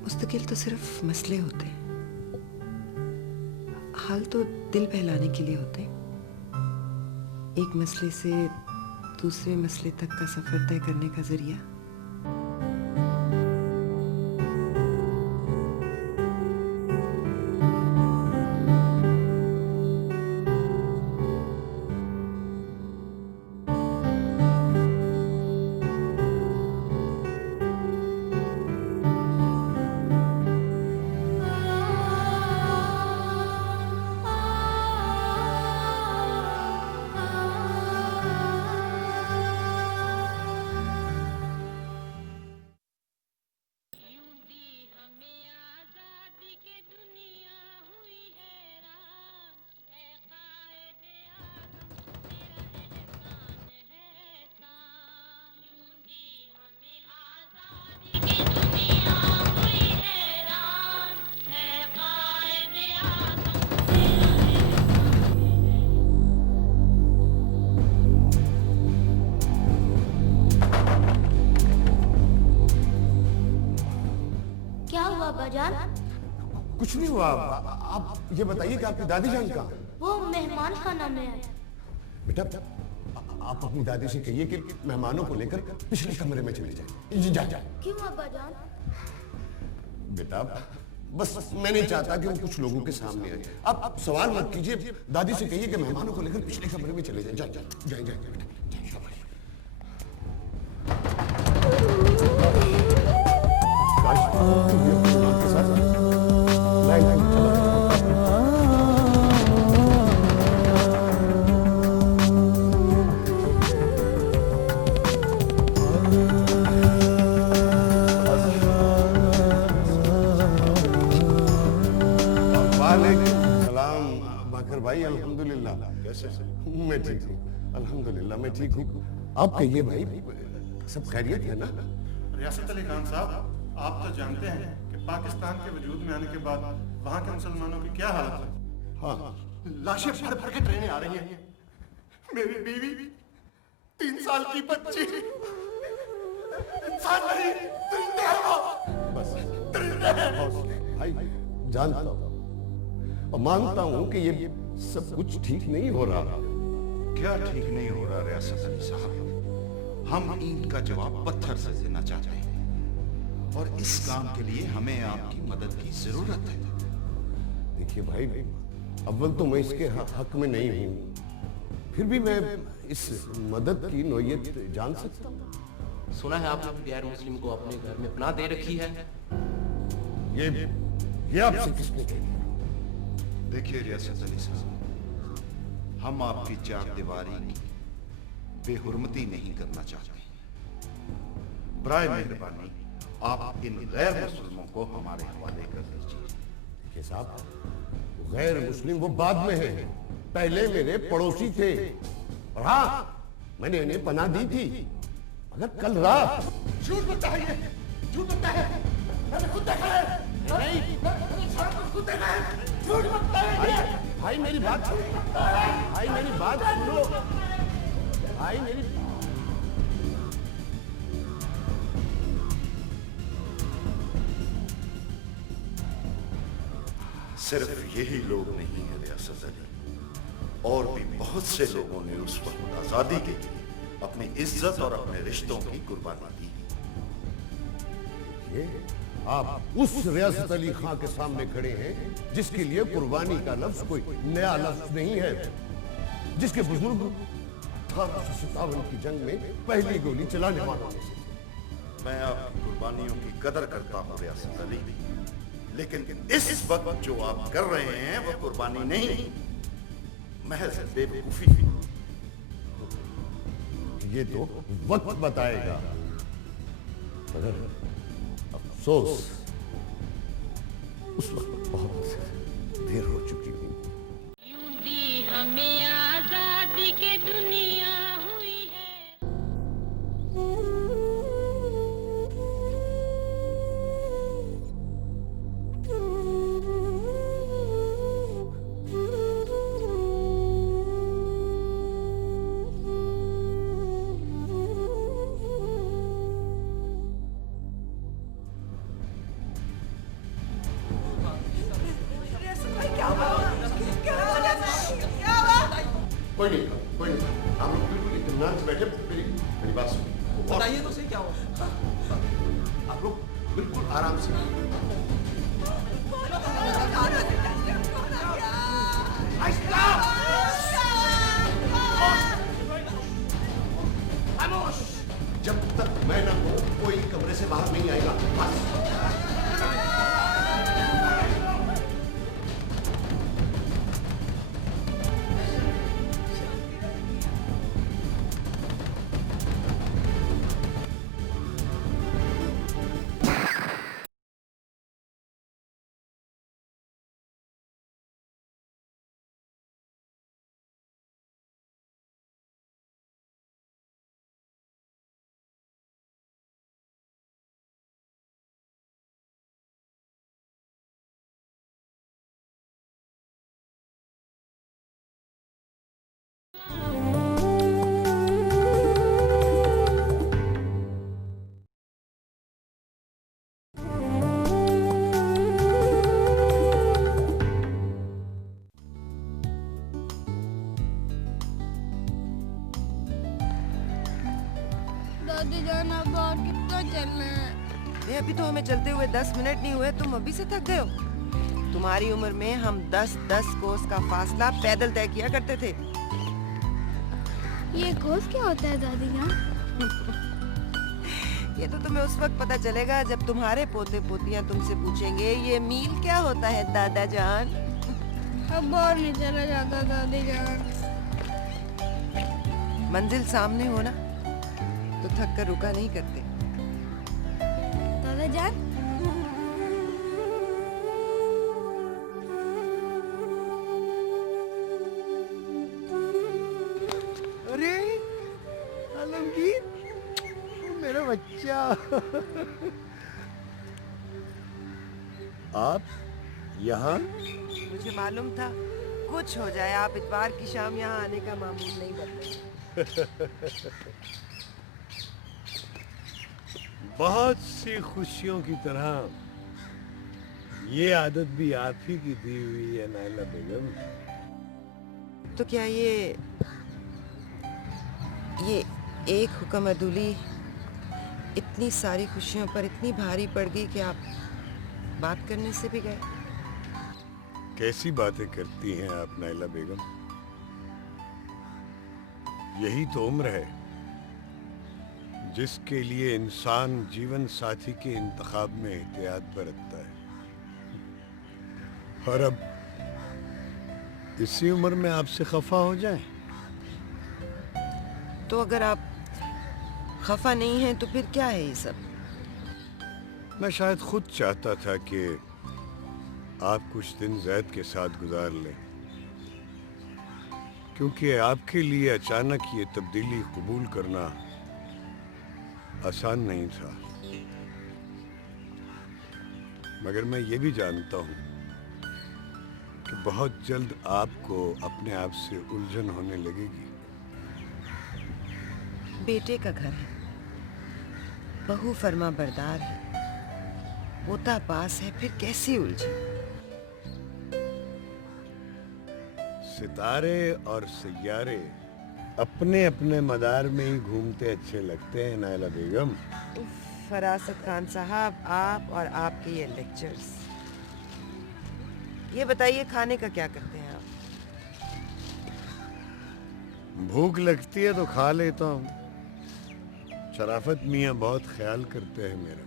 मुस्तकिल तो सिर्फ मसले होते हैं, हाल तो दिल बहलाने के लिए होते हैं। एक मसले से दूसरे मसले तक का सफर तय करने का जरिया। क्या हुआ अब्बाजान? कुछ नहीं हुआ। आप ये बताइए कि आपकी दादी जान कहाँ? वो मेहमान खाना में है। बेटा, आप अपनी दादी से कहिए कि मेहमानों को लेकर पिछले कमरे में चले जाए। जा। क्यों अब्बाजान? बेटा, बस मैं नहीं चाहता कि वो कुछ लोगों के सामने आए। आप सवाल मत कीजिए, दादी से कहिए कि मेहमानों को लेकर पिछले कमरे में चले जाए। जाए। भाई अल्हम्दुलिल्लाह। कैसे? मैं ठीक हूँ अल्हम्दुलिल्लाह, मैं ठीक हूँ। आप कहिए भाई, सब खैरियत है ना? रियासत अली खान साहब, आप तो जानते हैं कि पाकिस्तान के वजूद में आने के बाद वहाँ के मुसलमानों की क्या हालत है। हाँ, लाशें भर भर के ट्रेनें आ रही हैं। मेरी बीवी 3 साल की बच्ची, इंसान नहीं, दरिंदे हैं वो। बस दरिंदे हैं। भाई जानता हूँ और मानता हूँ कि ये सब कुछ ठीक नहीं हो रहा। क्या ठीक नहीं हो रहा रियासत अली साहब? हम ईंट का जवाब पत्थर से देना चाहते हैं। और इस काम के लिए हमें आपकी मदद की जरूरत है। देखिए भाई, अव्वल तो मैं इसके हक में नहीं हूँ, फिर भी मैं इस मदद की नौयत जान सकता हूँ। सुना है आपने गैर मुस्लिम को अपने घर में पनाह दे रखी है। ये आपसे किसने कह दिया? देखिए रियासत अली साहब, हम आपकी चार दीवारी की बेहुरमती नहीं करना चाहते। बराए मेहरबानी आप इन गैर मुस्लिमों को हमारे हवाले कर दीजिए। देखिए साहब, गैर मुस्लिम वो बाद में है, पहले मेरे पड़ोसी थे। और हाँ, मैंने इन्हें पनाह दी थी, मगर कल रात। झूठ बोलता है ये, झूठ बोलता है, मैंने खुद देखा है। नहीं, मैंने खुद देखा है, झूठ बोलता है ये। भाई मेरी बात सुनो, भाई मेरी बात सुनो, भाई मेरी सिर्फ यही लोग नहीं है रियासत अली, और भी बहुत से लोगों ने उस वक्त आजादी के लिए अपनी इज्जत और अपने रिश्तों की कुर्बानी दी। ये आप उस रियासत अली खां के सामने खड़े हैं जिसके लिए कुर्बानी का लफ्ज कोई नया लफ्ज नहीं है, जिसके बुजुर्ग 1857 की जंग में पहली गोली चलाने वालों में से थे। मैं आपकी कुर्बानियों की कदर करता हूँ रियासत अली, लेकिन इस वक्त जो आप कर रहे हैं वो कुर्बानी नहीं, महज बेवकूफी। ये तो वक्त बताएगा, मगर अफसोस उस वक्त बहुत देर हो चुकी है। यूं दी हमें आजादी की दुनिया हुई है। कोई नहीं, कोई नहीं, आप लोग बिल्कुल इत्मीनान से बैठे, मेरी बात सुनिए। बताइए तो सही क्या हुआ। आप लोग बिल्कुल आराम से। जब तक मैं ना कहूं कोई कमरे से बाहर नहीं आएगा, बस। दादी जान, अब और कितना चलना है? ये अभी तो हमें चलते हुए 10 मिनट नहीं हुए, तुम अभी से थक गए हो? तुम्हारी उम्र में हम 10-10 कोस का फासला पैदल तय किया करते थे। ये कोस क्या होता है दादी जान? ये तो तुम्हें उस वक्त पता चलेगा जब तुम्हारे पोते पोतियां तुमसे पूछेंगे ये मील क्या होता है दादा जान। अब और नहीं चला जाता दादी जान। मंजिल सामने हो ना तो थक कर रुका नहीं करते। दादा जान, अरे आलमगीर, मेरा बच्चा। आप यहाँ? मुझे मालूम था कुछ हो जाए, आप इतवार की शाम यहाँ आने का मामूल नहीं बदले। बहुत सी खुशियों की तरह ये आदत भी आप ही की दी हुई है नायला बेगम। तो क्या ये एक हुक्म अदूली इतनी सारी खुशियों पर इतनी भारी पड़ गई कि आप बात करने से भी गए। कैसी बातें करती हैं आप नाइला बेगम? यही तो उम्र है जिसके लिए इंसान जीवन साथी के इंतखाब में एहतियात बरतता है। और अब इसी उम्र में आपसे खफा हो जाए? तो अगर आप खफा नहीं हैं तो फिर क्या है ये सब? मैं शायद खुद चाहता था कि आप कुछ दिन जैद के साथ गुजार लें, क्योंकि आपके लिए अचानक ये तब्दीली कबूल करना आसान नहीं था। मगर मैं ये भी जानता हूं कि बहुत जल्द आपको अपने आप से उलझन होने लगेगी। बेटे का घर है, बहू फर्मा बरदार है, पोता पास है, फिर कैसी उलझन? सितारे और सैयारे अपने अपने मदार में ही घूमते अच्छे लगते हैं नाइला बेगम। उफ, फरासत खान साहब, आप और आपके ये लेक्चर्स। ये बताइए खाने का क्या करते हैं आप? भूख लगती है तो खा लेता हूँ। शराफत मियाँ बहुत ख्याल करते हैं मेरा।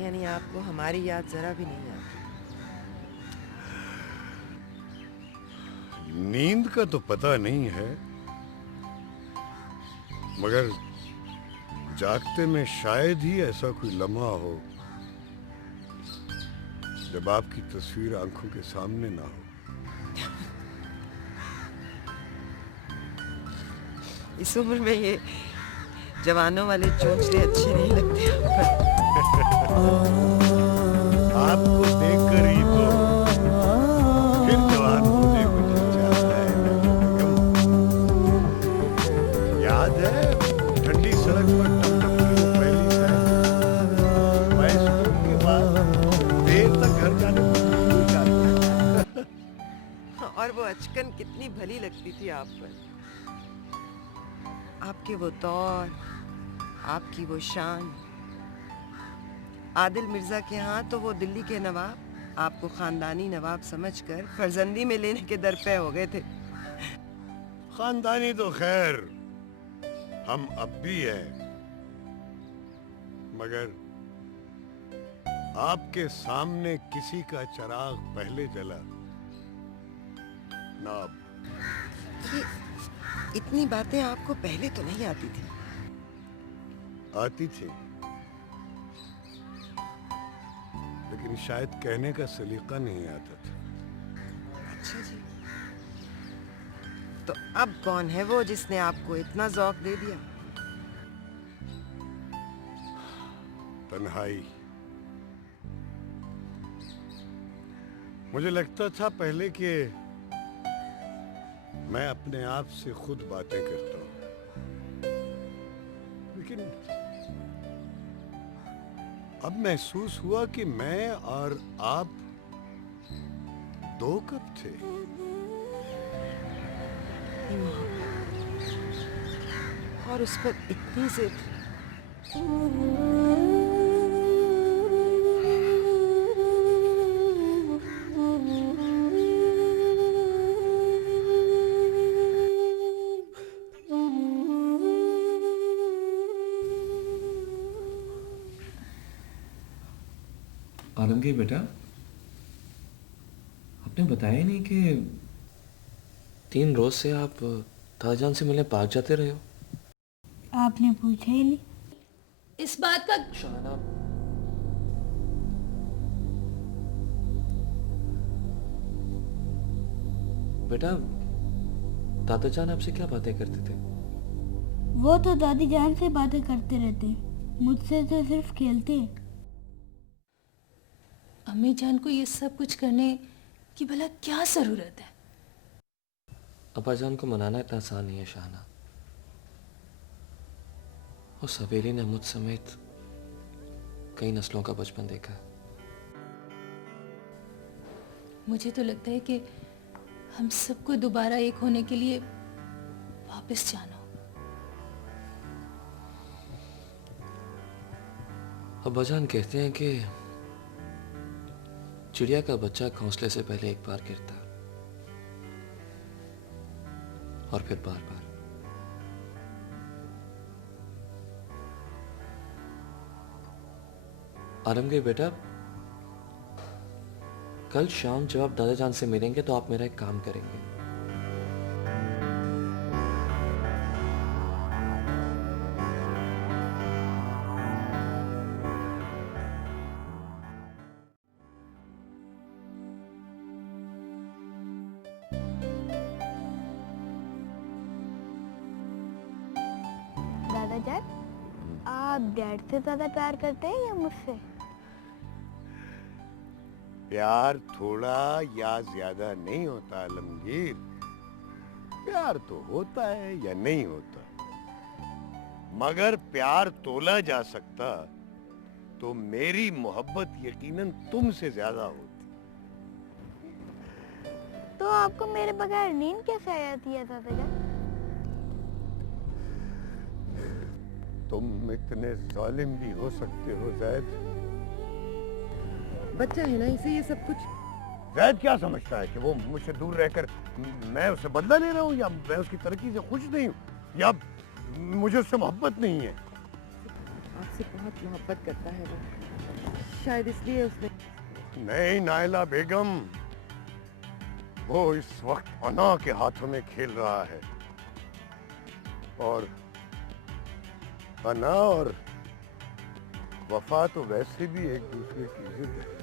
यानी आपको हमारी याद जरा भी नहीं आती? नींद का तो पता नहीं है, मगर जागते में शायद ही ऐसा कोई लम्हा हो जब आपकी तस्वीर आंखों के सामने ना हो। इस उम्र में ये जवानों वाले चोंचले अच्छे नहीं लगते आपको देखकर ही तो फिर जवान होने को दिल चाहता है। याद है ठंडी सड़क पर टप-टप की वो पहली सैर? मैं स्कूल के बाद देर तक घर जाने को नहीं चाहता। और वो अचकन कितनी भली लगती थी आप पर। आपके वो दौर, आपकी वो शान। आदिल मिर्जा के यहाँ तो वो दिल्ली के नवाब आपको खानदानी नवाब समझकर फर्जंदी में लेने के दर पे हो गए थे। खानदानी तो खैर हम अब भी हैं, मगर आपके सामने किसी का चिराग पहले जला ना अब। ये इतनी बातें आपको पहले तो नहीं आती थी? आती थी, लेकिन शायद कहने का सलीका नहीं आता था। अच्छा जी, तो अब कौन है वो जिसने आपको इतना ज़ौक दे दिया? तन्हाई। मुझे लगता था पहले कि मैं अपने आप से खुद बातें करता हूं, लेकिन अब महसूस हुआ कि मैं और आप दो कब थे। और उस पर इतनी जिद। आलमगीर बेटा, आपने बताया ही नहीं कि 3 रोज से आप ताजान से मिलने पार्क जाते रहे हो। आपने पूछा ही नहीं। इस बात का शाना, बेटा दादा जान आपसे क्या बातें करते थे? वो तो दादी जान से बातें करते रहते, मुझसे तो सिर्फ खेलते। अम्मी जान को ये सब कुछ करने की भला क्या जरूरत है? अब्बा जान को मनाना इतना आसान नहीं है शाहना। उस हवेली ने मुझ समेत कई नस्लों का बचपन देखा है। मुझे तो लगता है कि हम सबको दोबारा एक होने के लिए वापस जाना होगा। अब्बाजान कहते हैं कि चिड़िया का बच्चा घोंसले से पहले एक बार गिरता और फिर बार बार। आलमगीर बेटा, कल शाम जब आप दादा जान से मिलेंगे तो आप मेरा एक काम करेंगे। दादा जान, आप डैड से ज्यादा प्यार करते हैं या मुझसे? प्यार थोड़ा या ज्यादा नहीं होता आलमगीर। प्यार तो होता है या नहीं होता, मगर प्यार तोला जा सकता तो मेरी मोहब्बत यकीनन तुमसे ज्यादा होती। तो आपको मेरे बगैर नींद कैसे आ जाती है दादा जान? तुम इतने जालिम भी हो सकते हो जैद। बच्चा है ना, इसे ये सब कुछ। जैद क्या समझता है कि वो मुझसे दूर रहकर मैं उससे बदला ले रहा हूँ, या मैं उसकी तरक्की से खुश नहीं हूँ, या मुझे उससे मोहब्बत नहीं है? आपसे बहुत मोहब्बत करता है वो, शायद इसलिए उसने। नहीं नाइला बेगम, वो इस वक्त अना के हाथों में खेल रहा है, और अना और वफा तो वैसे भी एक दूसरे की जिद है।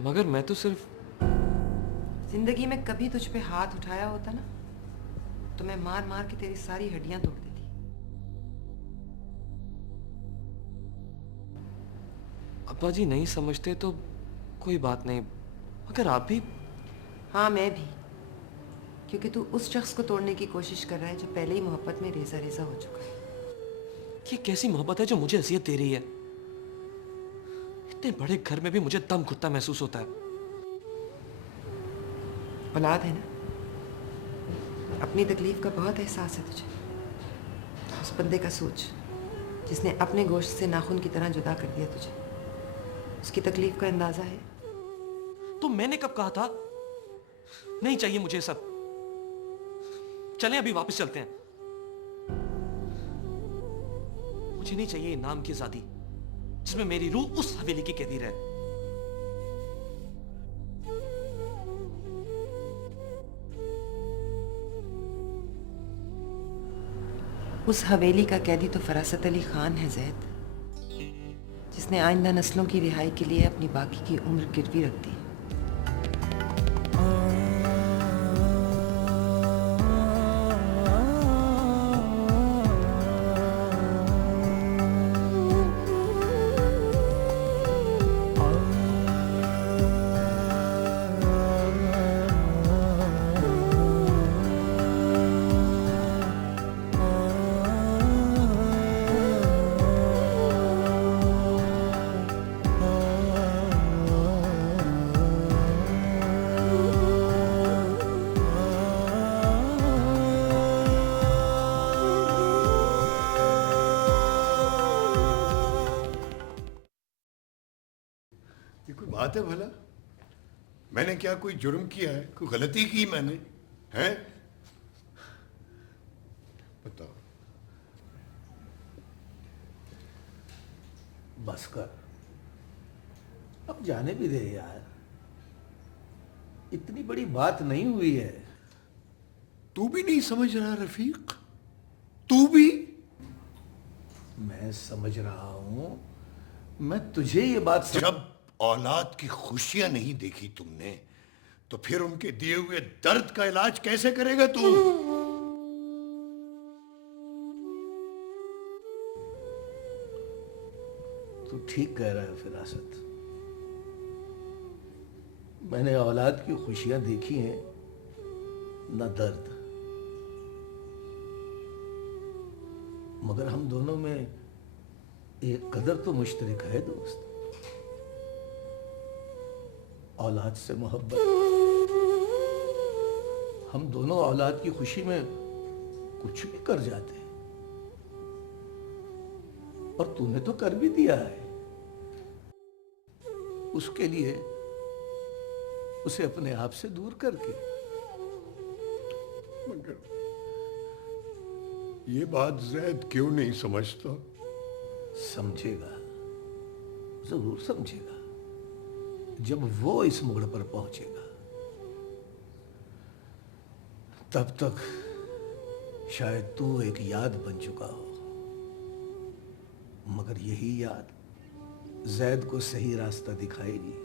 मगर मैं तो सिर्फ जिंदगी में कभी तुझ पे हाथ उठाया होता ना, तो मैं मार मार के तेरी सारी हड्डियां तोड़ देती। अब्बा जी नहीं समझते तो कोई बात नहीं, मगर आप भी। हाँ मैं भी, क्योंकि तू उस शख्स को तोड़ने की कोशिश कर रहा है जो पहले ही मोहब्बत में रेजा रेजा हो चुका है। ये कैसी मोहब्बत है जो मुझे अजियत दे रही है? इतने बड़े घर में भी मुझे दम घुटता महसूस होता है। औलाद है ना, अपनी तकलीफ का बहुत एहसास है तुझे। उस बंदे का सोच जिसने अपने गोश्त से नाखून की तरह जुदा कर दिया तुझे, उसकी तकलीफ का अंदाजा है? तो मैंने कब कहा था नहीं चाहिए मुझे सब? चलें अभी वापस चलते हैं। मुझे नहीं चाहिए नाम की आजादी जिसमें मेरी रूह उस हवेली की कैदी रहे। उस हवेली का कैदी तो फरासत अली खान है जैद, जिसने आइंदा नस्लों की रिहाई के लिए अपनी बाकी की उम्र गिरवी रख दी। ये कोई बात है भला? मैंने क्या कोई जुर्म किया है, कोई गलती की मैंने? हैं? बताओ। बस कर, अब जाने भी दे यार, इतनी बड़ी बात नहीं हुई है। तू भी नहीं समझ रहा रफीक? तू भी? मैं समझ रहा हूं, मैं तुझे ये बात जब औलाद की खुशियां नहीं देखी तुमने, तो फिर उनके दिए हुए दर्द का इलाज कैसे करेगा तू? तू ठीक कह रहा है फिरासत। मैंने औलाद की खुशियां देखी हैं, न दर्द। मगर हम दोनों में एक कदर तो मुश्तरक है दोस्त, औलाद से मोहब्बत। हम दोनों औलाद की खुशी में कुछ भी कर जाते हैं, और तूने तो कर भी दिया है। उसके लिए उसे अपने आप से दूर करके। मगर ये बात जैद क्यों नहीं समझता? समझेगा, जरूर समझेगा, जब वो इस मोड़ पर पहुंचेगा। तब तक शायद तू एक याद बन चुका हो, मगर यही याद जैद को सही रास्ता दिखाएगी।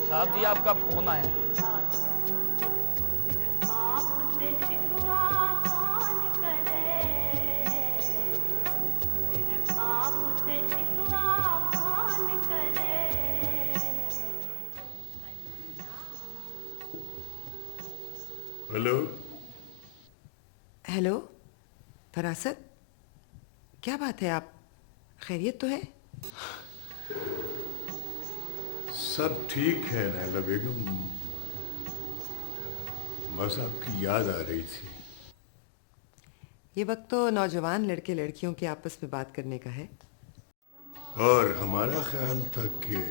साहब जी आपका फोन आया है। हेलो। हेलो फरासत, क्या बात है? आप खैरियत तो है? सब ठीक है नैला बेगम, बस आपकी याद आ रही थी। ये वक्त तो नौजवान लड़के लड़कियों के आपस में बात करने का है, और हमारा ख्याल था कि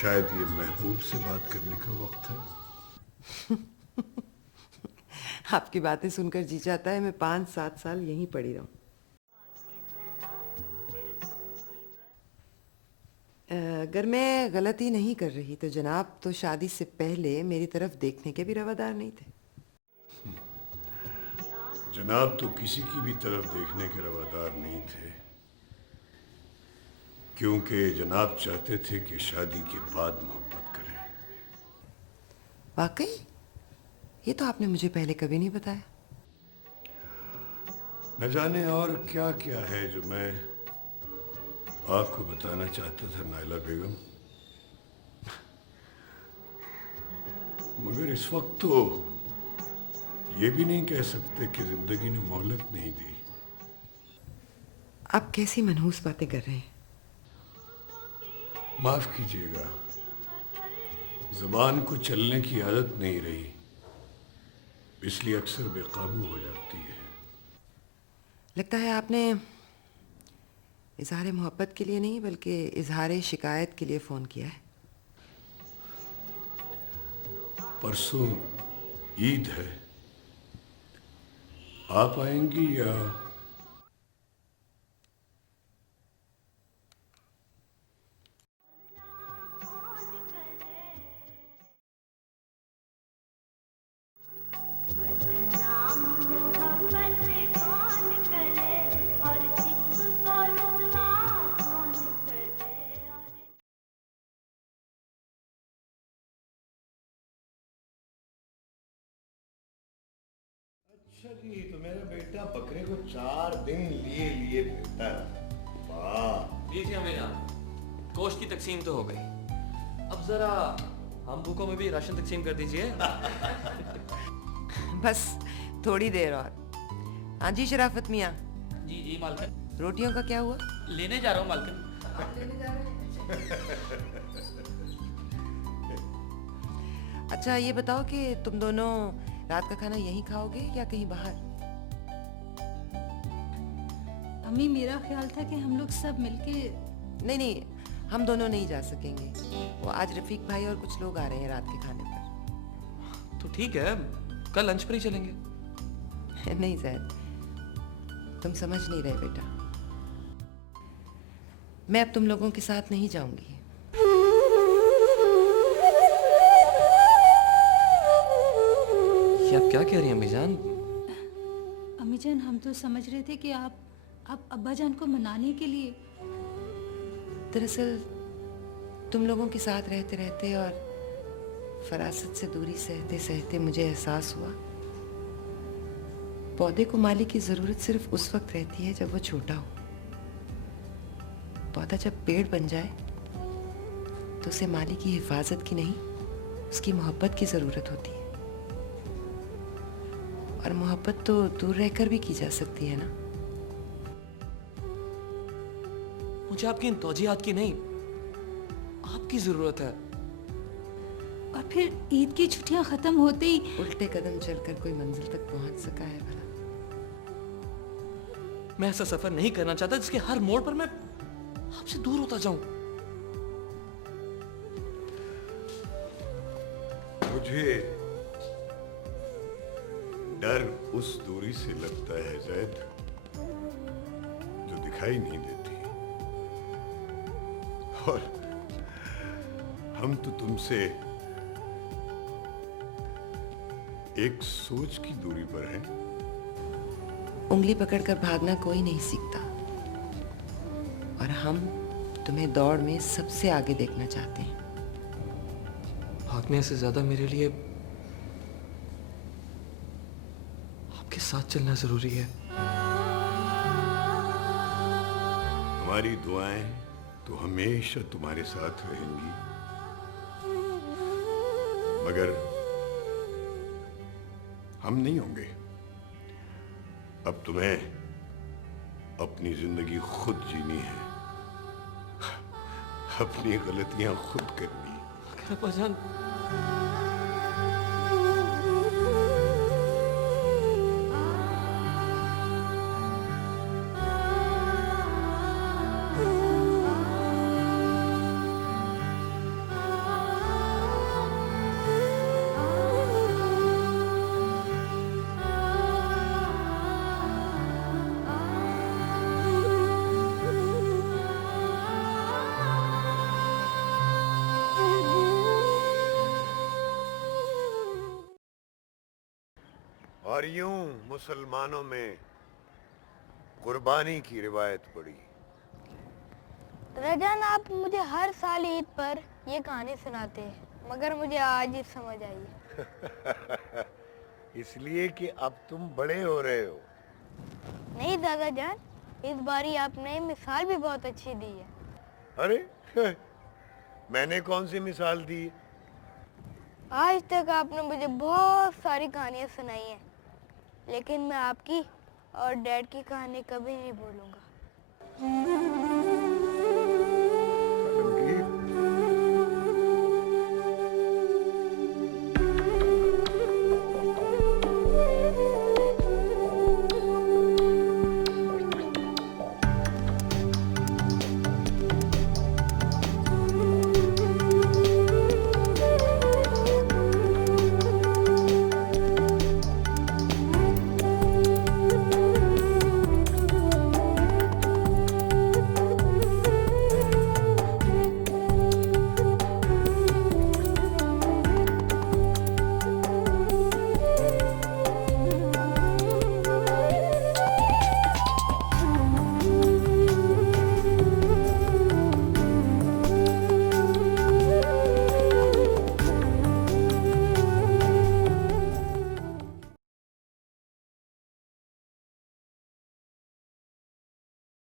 शायद ये महबूब से बात करने का वक्त है। आपकी बातें सुनकर जी चाहता है मैं 5-7 साल यहीं पड़ी रहूं। अगर मैं गलती नहीं कर रही तो जनाब तो शादी से पहले मेरी तरफ देखने के भी रवादार नहीं थे। जनाब तो किसी की भी तरफ देखने के रवादार नहीं थे, क्योंकि जनाब चाहते थे कि शादी के बाद मोहब्बत करें। वाकई? ये तो आपने मुझे पहले कभी नहीं बताया। न जाने और क्या क्या है जो मैं आपको बताना चाहता था नाइला बेगम, मगर इस वक्त तो ये भी नहीं कह सकते कि जिंदगी ने मोहलत नहीं दी। आप कैसी मनहूस बातें कर रहे हैं? माफ कीजिएगा, जुबान को चलने की आदत नहीं रही, इसलिए अक्सर बेकाबू हो जाती है। लगता है आपने इजहार मोहब्बत के लिए नहीं बल्कि इजहार शिकायत के लिए फ़ोन किया है। परसों ईद है, आप आएंगी या? अच्छा जी, तो मेरा बेटा बकरे को 4 दिन लिए लिए फिरता है। वाह। लीजिए हमें जान, गोश्त की तकसीम तो हो गई, अब जरा हम भूखों में भी राशन तकसीम कर दीजिए। बस थोड़ी देर और। हाँ जी शराफत मियाँ। जी जी मालकिन। रोटियों का क्या हुआ? लेने जा रहा हूँ मालकिन। अच्छा ये बताओ कि तुम दोनों रात का खाना यहीं खाओगे या कहीं बाहर? अम्मी मेरा ख्याल था कि हम लोग सब मिलके। नहीं, हम दोनों नहीं जा सकेंगे। वो आज रफीक भाई और कुछ लोग आ रहे हैं रात के खाने पर। तो ठीक है, कल लंच पर ही चलेंगे। नहीं जैद, तुम समझ नहीं रहे बेटा। मैं अब तुम लोगों के साथ नहीं जाऊंगी। ये आप क्या कह रही हैं अम्मी जान? अम्मी जान हम तो समझ रहे थे कि आप अब्बा जान को मनाने के लिए। दरअसल तुम लोगों के साथ रहते रहते और फरासत से दूरी सहते सहते मुझे एहसास हुआ, पौधे को माली की जरूरत सिर्फ उस वक्त रहती है जब वो छोटा हो। पौधा जब पेड़ बन जाए तो उसे माली की हिफाजत की नहीं, उसकी मोहब्बत की जरूरत होती है। और मोहब्बत तो दूर रहकर भी की जा सकती है ना। मुझे आपकी इन तौजीहात की नहीं, आपकी जरूरत है। और फिर ईद की छुट्टियां खत्म होते ही उल्टे कदम चलकर कोई मंजिल तक पहुंच सका है भला? मैं ऐसा सफर नहीं करना चाहता जिसके हर मोड़ पर मैं आपसे दूर होता जाऊं। मुझे डर उस दूरी से लगता है जैद, जो दिखाई नहीं देती। और हम तो तुमसे एक सोच की दूरी पर हैं। उंगली पकड़कर भागना कोई नहीं सीखता, और हम तुम्हें दौड़ में सबसे आगे देखना चाहते हैं। भागने से ज्यादा मेरे लिए आपके साथ चलना जरूरी है। हमारी दुआएं तो हमेशा तुम्हारे साथ रहेंगी, मगर हम नहीं होंगे। अब तुम्हें अपनी जिंदगी खुद जीनी है, अपनी गलतियां खुद करनी। अब्बा जान, और यूं मुसलमानों में कुर्बानी की रिवायत पड़ी। रजान, आप मुझे हर साल ईद पर ये कहानी सुनाते हैं, मगर मुझे आज ही समझ आई। इसलिए कि अब तुम बड़े हो रहे हो। नहीं दादा जान, इस बारी आपने मिसाल भी बहुत अच्छी दी है। अरे मैंने कौन सी मिसाल दी? आज तक आपने मुझे बहुत सारी कहानियां सुनाई हैं, लेकिन मैं आपकी और डैड की कहानी कभी नहीं भूलूंगा।